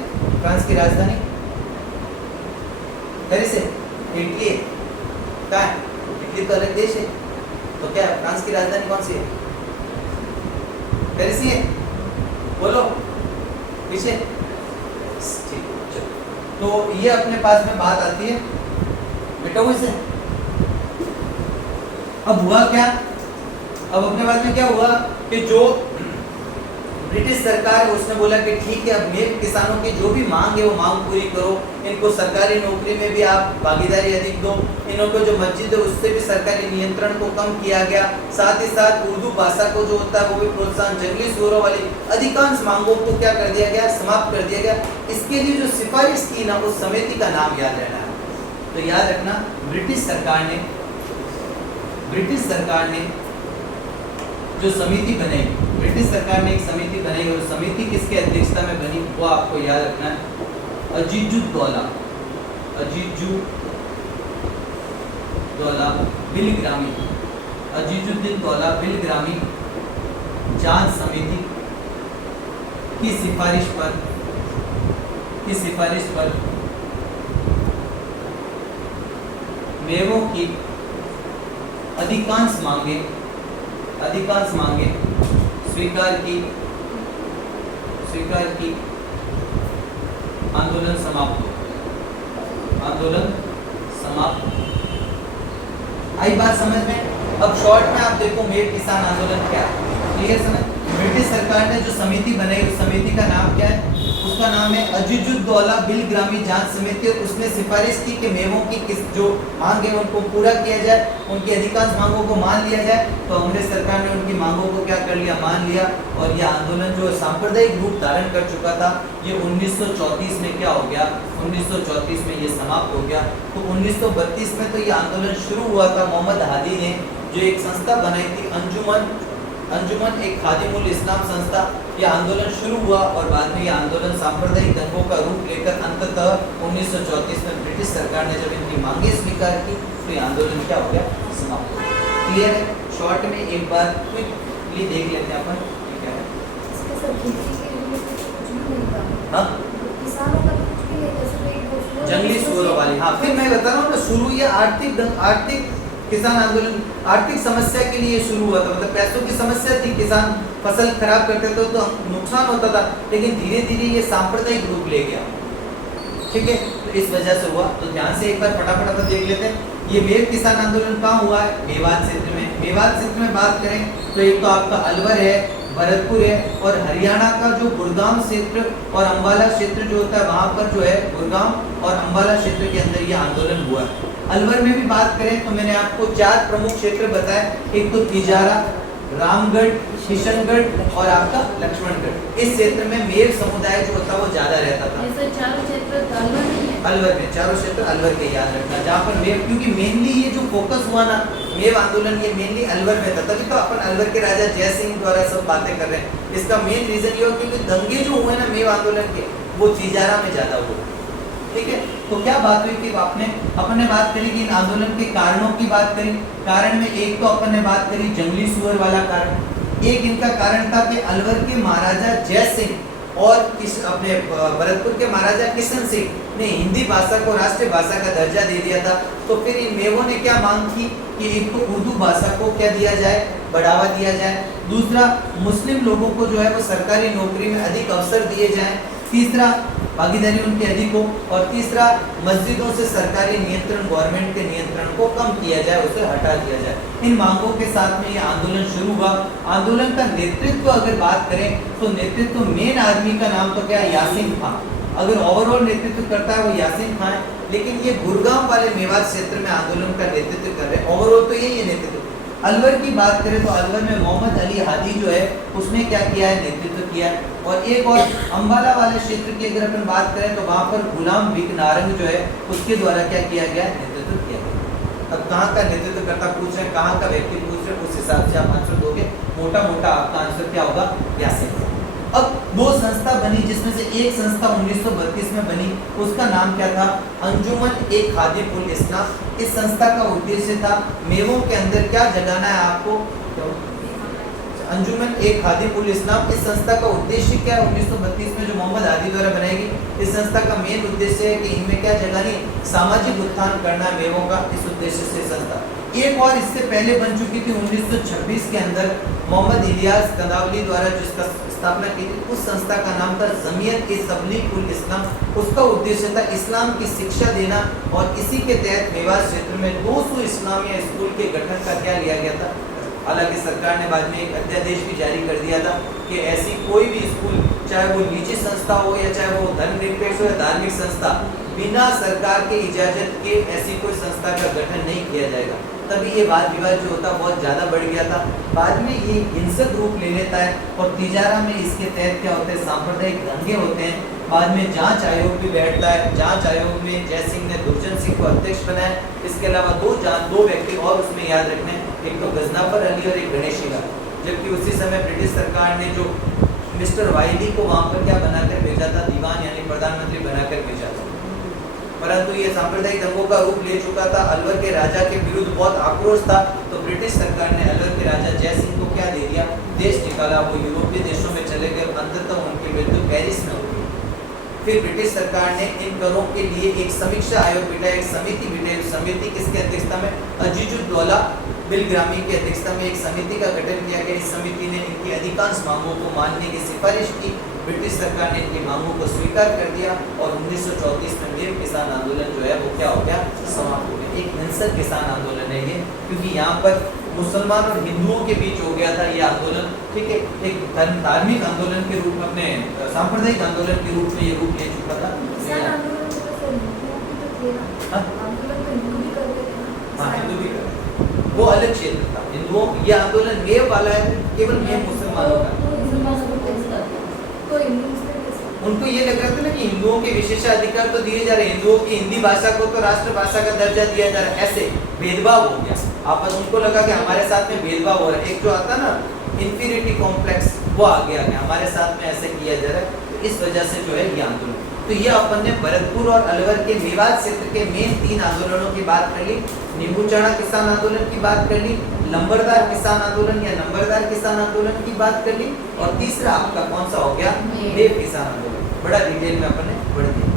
फ्रांस की राजधानी पेरिस है। इटली क्या है? इटली तो अलग देश है। तो क्या फ्रांस की राजधानी कौन सी है? पेरिस ही है। बोलो पीछे। ठीक, तो ये अपने पास में बात आती है बेटा से। अब हुआ क्या? अब अपने पास में क्या हुआ कि जो ब्रिटिश सरकार है उसने बोला कि ठीक है, अब मेव किसानों की जो भी मांग है वो मांग पूरी करो, इनको सरकारी नौकरी में भी आप भागीदारी अधिक दो, इनको जो मस्जिद है उससे भी सरकारी नियंत्रण को कम किया गया, साथ ही साथ उर्दू भाषा को जो होता है वो भी प्रोत्साहन, जंगली सूअरों वाली अधिकांश मांगों को क्या कर दिया गया, समाप्त कर दिया गया। इसके लिए जो सिफारिश की ना उस समिति का नाम याद रहना है। तो याद रखना, ब्रिटिश सरकार ने जो समिति बनाई, ब्रिटिश सरकार ने एक समिति बनाई और समिति किसके अध्यक्षता में बनी वो आपको याद रखना है। अजीजुद्दौला बिलग्रामी, अजीजुद्दीन दौला बिलग्रामी जांच समिति की सिफारिश पर मेवों की अधिकांश मांगे स्वीकार की, आंदोलन समाप्त। आई बात समझ में? अब शॉर्ट में आप देखो मेव किसान आंदोलन क्या है, क्लियर समझ? ब्रिटिश सरकार ने जो समिति बनाई उस समिति का नाम क्या है? उसका नाम है अजीजुद्दौला बिलग्रामी जांच समिति। और उसने सिफारिश की कि मेवों की जो मांग है उनको पूरा किया जाए, उनकी अधिकांश मांगों को मान लिया जाए। तो अंग्रेज सरकार ने उनकी मांगों को क्या कर लिया, मान लिया। और यह आंदोलन जो सांप्रदायिक रूप धारण कर चुका था, ये 1934 में क्या हो गया, 1934 में ये समाप्त हो गया। तो 1932 में तो ये आंदोलन शुरू हुआ था। मोहम्मद हादी ने जो एक संस्था बनाई थी, अंजुमन एक खादिमुल इस्लाम संस्था, ये आंदोलन शुरू हुआ और बाद में ये आंदोलन सांप्रदायिक दंगों का रूप लेकर अंततः 1934 में ब्रिटिश सरकार ने जब इनकी मांगे स्वीकार की तो ये आंदोलन क्या हो गया, समाप्त हो गया। क्लियर है? शॉर्ट में एक बार क्विकली देख लेते हैं अपन क्या है। हाँ, जंगली सूअरों वाली, हाँ फिर मैं बता रहा हूँ ना, शुरू ये आर्थिक किसान आंदोलन आर्थिक समस्या के लिए शुरू हुआ था। मतलब पैसों की समस्या थी, किसान फसल खराब करते थे तो नुकसान होता था, लेकिन धीरे धीरे ये सांप्रदायिक रूप ले गया। ठीक है, तो इस वजह से हुआ। तो ध्यान से एक बार फटाफट अपन देख लेते हैं। ये मेव किसान आंदोलन कहाँ हुआ है? मेवात क्षेत्र में। मेवात क्षेत्र में बात करें तो एक तो आपका अलवर है, भरतपुर है, और हरियाणा का जो गुड़गांव क्षेत्र और अंबाला क्षेत्र जो होता है वहां पर जो है गुड़गांव और अंबाला क्षेत्र के अंदर ये आंदोलन हुआ है। अलवर में भी बात करें तो मैंने आपको 4 प्रमुख क्षेत्र बताए, एक तो तिजारा, रामगढ़, किशनगढ़ और आपका लक्ष्मणगढ़। इस क्षेत्र में मेव समुदाय जो होता है वो ज्यादा रहता था। चारों क्षेत्र अलवर में, चारों क्षेत्र अलवर के याद रखना, जहाँ पर मेव, क्योंकि मेनली ये जो फोकस हुआ ना मेव आंदोलन, ये मेनली अलवर में था। तभी तो अपन अलवर के राजा जय सिंह द्वारा सब बातें कर रहे हैं। इसका मेन रीजन ये हो क्योंकि दंगे जो हुए ना मेव आंदोलन के, वो तिजारा में ज्यादा हुए। ठीक है, तो क्या बात हुई कि अपन ने बात करी कि इन आंदोलन के कारणों की बात करी। कारण में एक तो अपन ने बात करी जंगली सुअर वाला कारण, एक इनका कारण था कि अलवर के महाराजा जय सिंह और अपने भरतपुर के महाराजा किशन सिंह ने हिंदी भाषा को राष्ट्रीय भाषा का दर्जा दे दिया था। तो फिर इन मेवों ने क्या मांग की कि एक तो उर्दू भाषा को क्या दिया जाए, बढ़ावा दिया जाए। दूसरा, मुस्लिम लोगों को जो है वो सरकारी नौकरी में अधिक अवसर दिए जाएं। तीसरा, भागीदारी उनकी अधिक हो। और तीसरा, मस्जिदों से सरकारी नियंत्रण, गवर्नमेंट के नियंत्रण को कम किया जाए, उसे हटा दिया जाए। इन मांगों के साथ में ये आंदोलन शुरू हुआ। आंदोलन का नेतृत्व अगर बात करें तो नेतृत्व मेन आदमी का नाम तो क्या है, यासीन खां। अगर ओवरऑल नेतृत्व करता है वो यासीन खां है, लेकिन ये गुड़गांव वाले मेवात क्षेत्र में आंदोलन का नेतृत्व कर रहे हैं। ओवरऑल तो यही है नेतृत्व। अलवर की बात करें तो अलवर में मोहम्मद अली हादी जो है उसने क्या किया है, नेतृत्व किया है। और एक और अम्बाला वाले क्षेत्र की अगर अपन बात करें तो वहाँ पर गुलाम बिक नारंग जो है उसके द्वारा क्या किया गया, नेतृत्व किया गया। अब कहाँ का नेतृत्व करता पूछ रहे हैं, कहाँ का व्यक्ति पूछ रहे हैं, उस हिसाब से आप आंसर दोगे। मोटा मोटा आपका आंसर क्या होगा, यासीन। अब 2 संस्था बनी जिसमें से एक संस्था 1932 में बनी, उसका नाम क्या था, अंजुमन एक खादिमुल इस्लाम। इस संस्था का उद्देश्य था मेवों के अंदर क्या जगाना है आपको, अंजुमन एक खादिमुल इस्लाम। इस संस्था का उद्देश्य क्या है, 1932 में जो मोहम्मद हादी द्वारा बनाएगी। इस संस्था का मेन उद्देश्य है कि इनमें क्या जगानी, सामाजिक उत्थान करना है मेवों का। इस उद्देश्य से संस्था एक और इससे पहले बन चुकी थी 1926 के अंदर मोहम्मद इलियास कंदावली द्वारा जिसका स्थापना की थी। उस संस्था का नाम था जमीयत ए तबलीग उल इस्लाम। उसका उद्देश्य था इस्लाम की शिक्षा देना और इसी के तहत मेवात क्षेत्र में 200 इस्लामिया स्कूल के गठन का क्या लिया गया था, हालांकि सरकार ने बाद में एक अध्यादेश भी जारी कर दिया था कि ऐसी कोई भी स्कूल, चाहे वो निजी संस्था हो या चाहे वो धर्मनिरपेक्ष हो या धार्मिक संस्था, बिना सरकार के इजाजत के ऐसी कोई संस्था का गठन नहीं किया जाएगा। तभी ये वाद विवाद जो होता बहुत ज़्यादा बढ़ गया था। बाद में ये हिंसक रूप ले लेता है और तिजारा में इसके तहत क्या होते हैं, सांप्रदायिक दंगे होते हैं। बाद में जांच आयोग भी बैठता है। जांच आयोग में जय सिंह ने दुर्जन सिंह को अध्यक्ष बनाया। इसके अलावा दो व्यक्ति और उसमें याद रखने, एक तो गजनाफर अली और एक गणेशी लाल। जबकि उसी समय ब्रिटिश सरकार ने जो मिस्टर वाइली को वहाँ पर क्या बनाकर भेजा था, दीवान यानी प्रधानमंत्री बनाकर भेजा था। परंतु ये सांप्रदायिक दंगों का रूप ले चुका था। अलवर के राजा के विरुद्ध बहुत आक्रोश था, तो ब्रिटिश सरकार ने अलवर के राजा जय सिंह को क्या दे दिया, देश निकाला। वो यूरोपीय देशों में चले गए। अंततः उनकी मृत्यु पेरिस में हुई। फिर ब्रिटिश सरकार ने इन करों के लिए एक समीक्षा आयोग बिठाया, एक समिति बिठाई। समिति किसकी अध्यक्षता में, अजीजुद्दौला बिलग्रामी की अध्यक्षता में एक समिति का गठन किया गया। इस समिति ने इनकी अधिकांश मांगों को मानने की सिफारिश की। ब्रिटिश सरकार ने इनकी मांगों को स्वीकार कर दिया और 1934 में नील किसान आंदोलन जो है वो क्या हो गया, समाप्त हो गया। एक हिंसक किसान आंदोलन है ये, क्योंकि यहाँ पर मुसलमान और हिंदुओं के बीच हो गया था ये आंदोलन। ठीक है, एक धार्मिक आंदोलन के रूप में, अपने सांप्रदायिक आंदोलन के रूप में ये रूप ले चुका था। हाँ, हिंदू भी करते, वो अलग क्षेत्र था। हिंदुओं, ये आंदोलन मेव वाला है, केवल मेव मुसलमानों का। उनको ये लग रहा था ना कि हिंदुओं के विशेषाधिकार तो दिए जा रहे हैं, हिंदुओं की हिंदी भाषा को तो राष्ट्रभाषा का दर्जा दिया जा रहा है, ऐसे भेदभाव हो गया आपस। उनको लगा कि हमारे साथ में भेदभाव हो रहा है। एक जो आता ना इंफीरियरिटी कॉम्प्लेक्स, वो आ गया कि हमारे साथ में ऐसे किया जा रहा है। तो इस वजह से जो है ये आंदोलन, तो ये अपन ने भरतपुर और अलवर के मेवात क्षेत्र के मेन 3 आंदोलनों की बात कर ली। नींबूचाड़ा किसान आंदोलन की बात कर ली, लंबरदार किसान आंदोलन या नंबरदार किसान आंदोलन की बात कर ली, और तीसरा आपका कौन सा हो गया, मेव किसान आंदोलन। बड़ा डिटेल में अपन ने पढ़ दिया।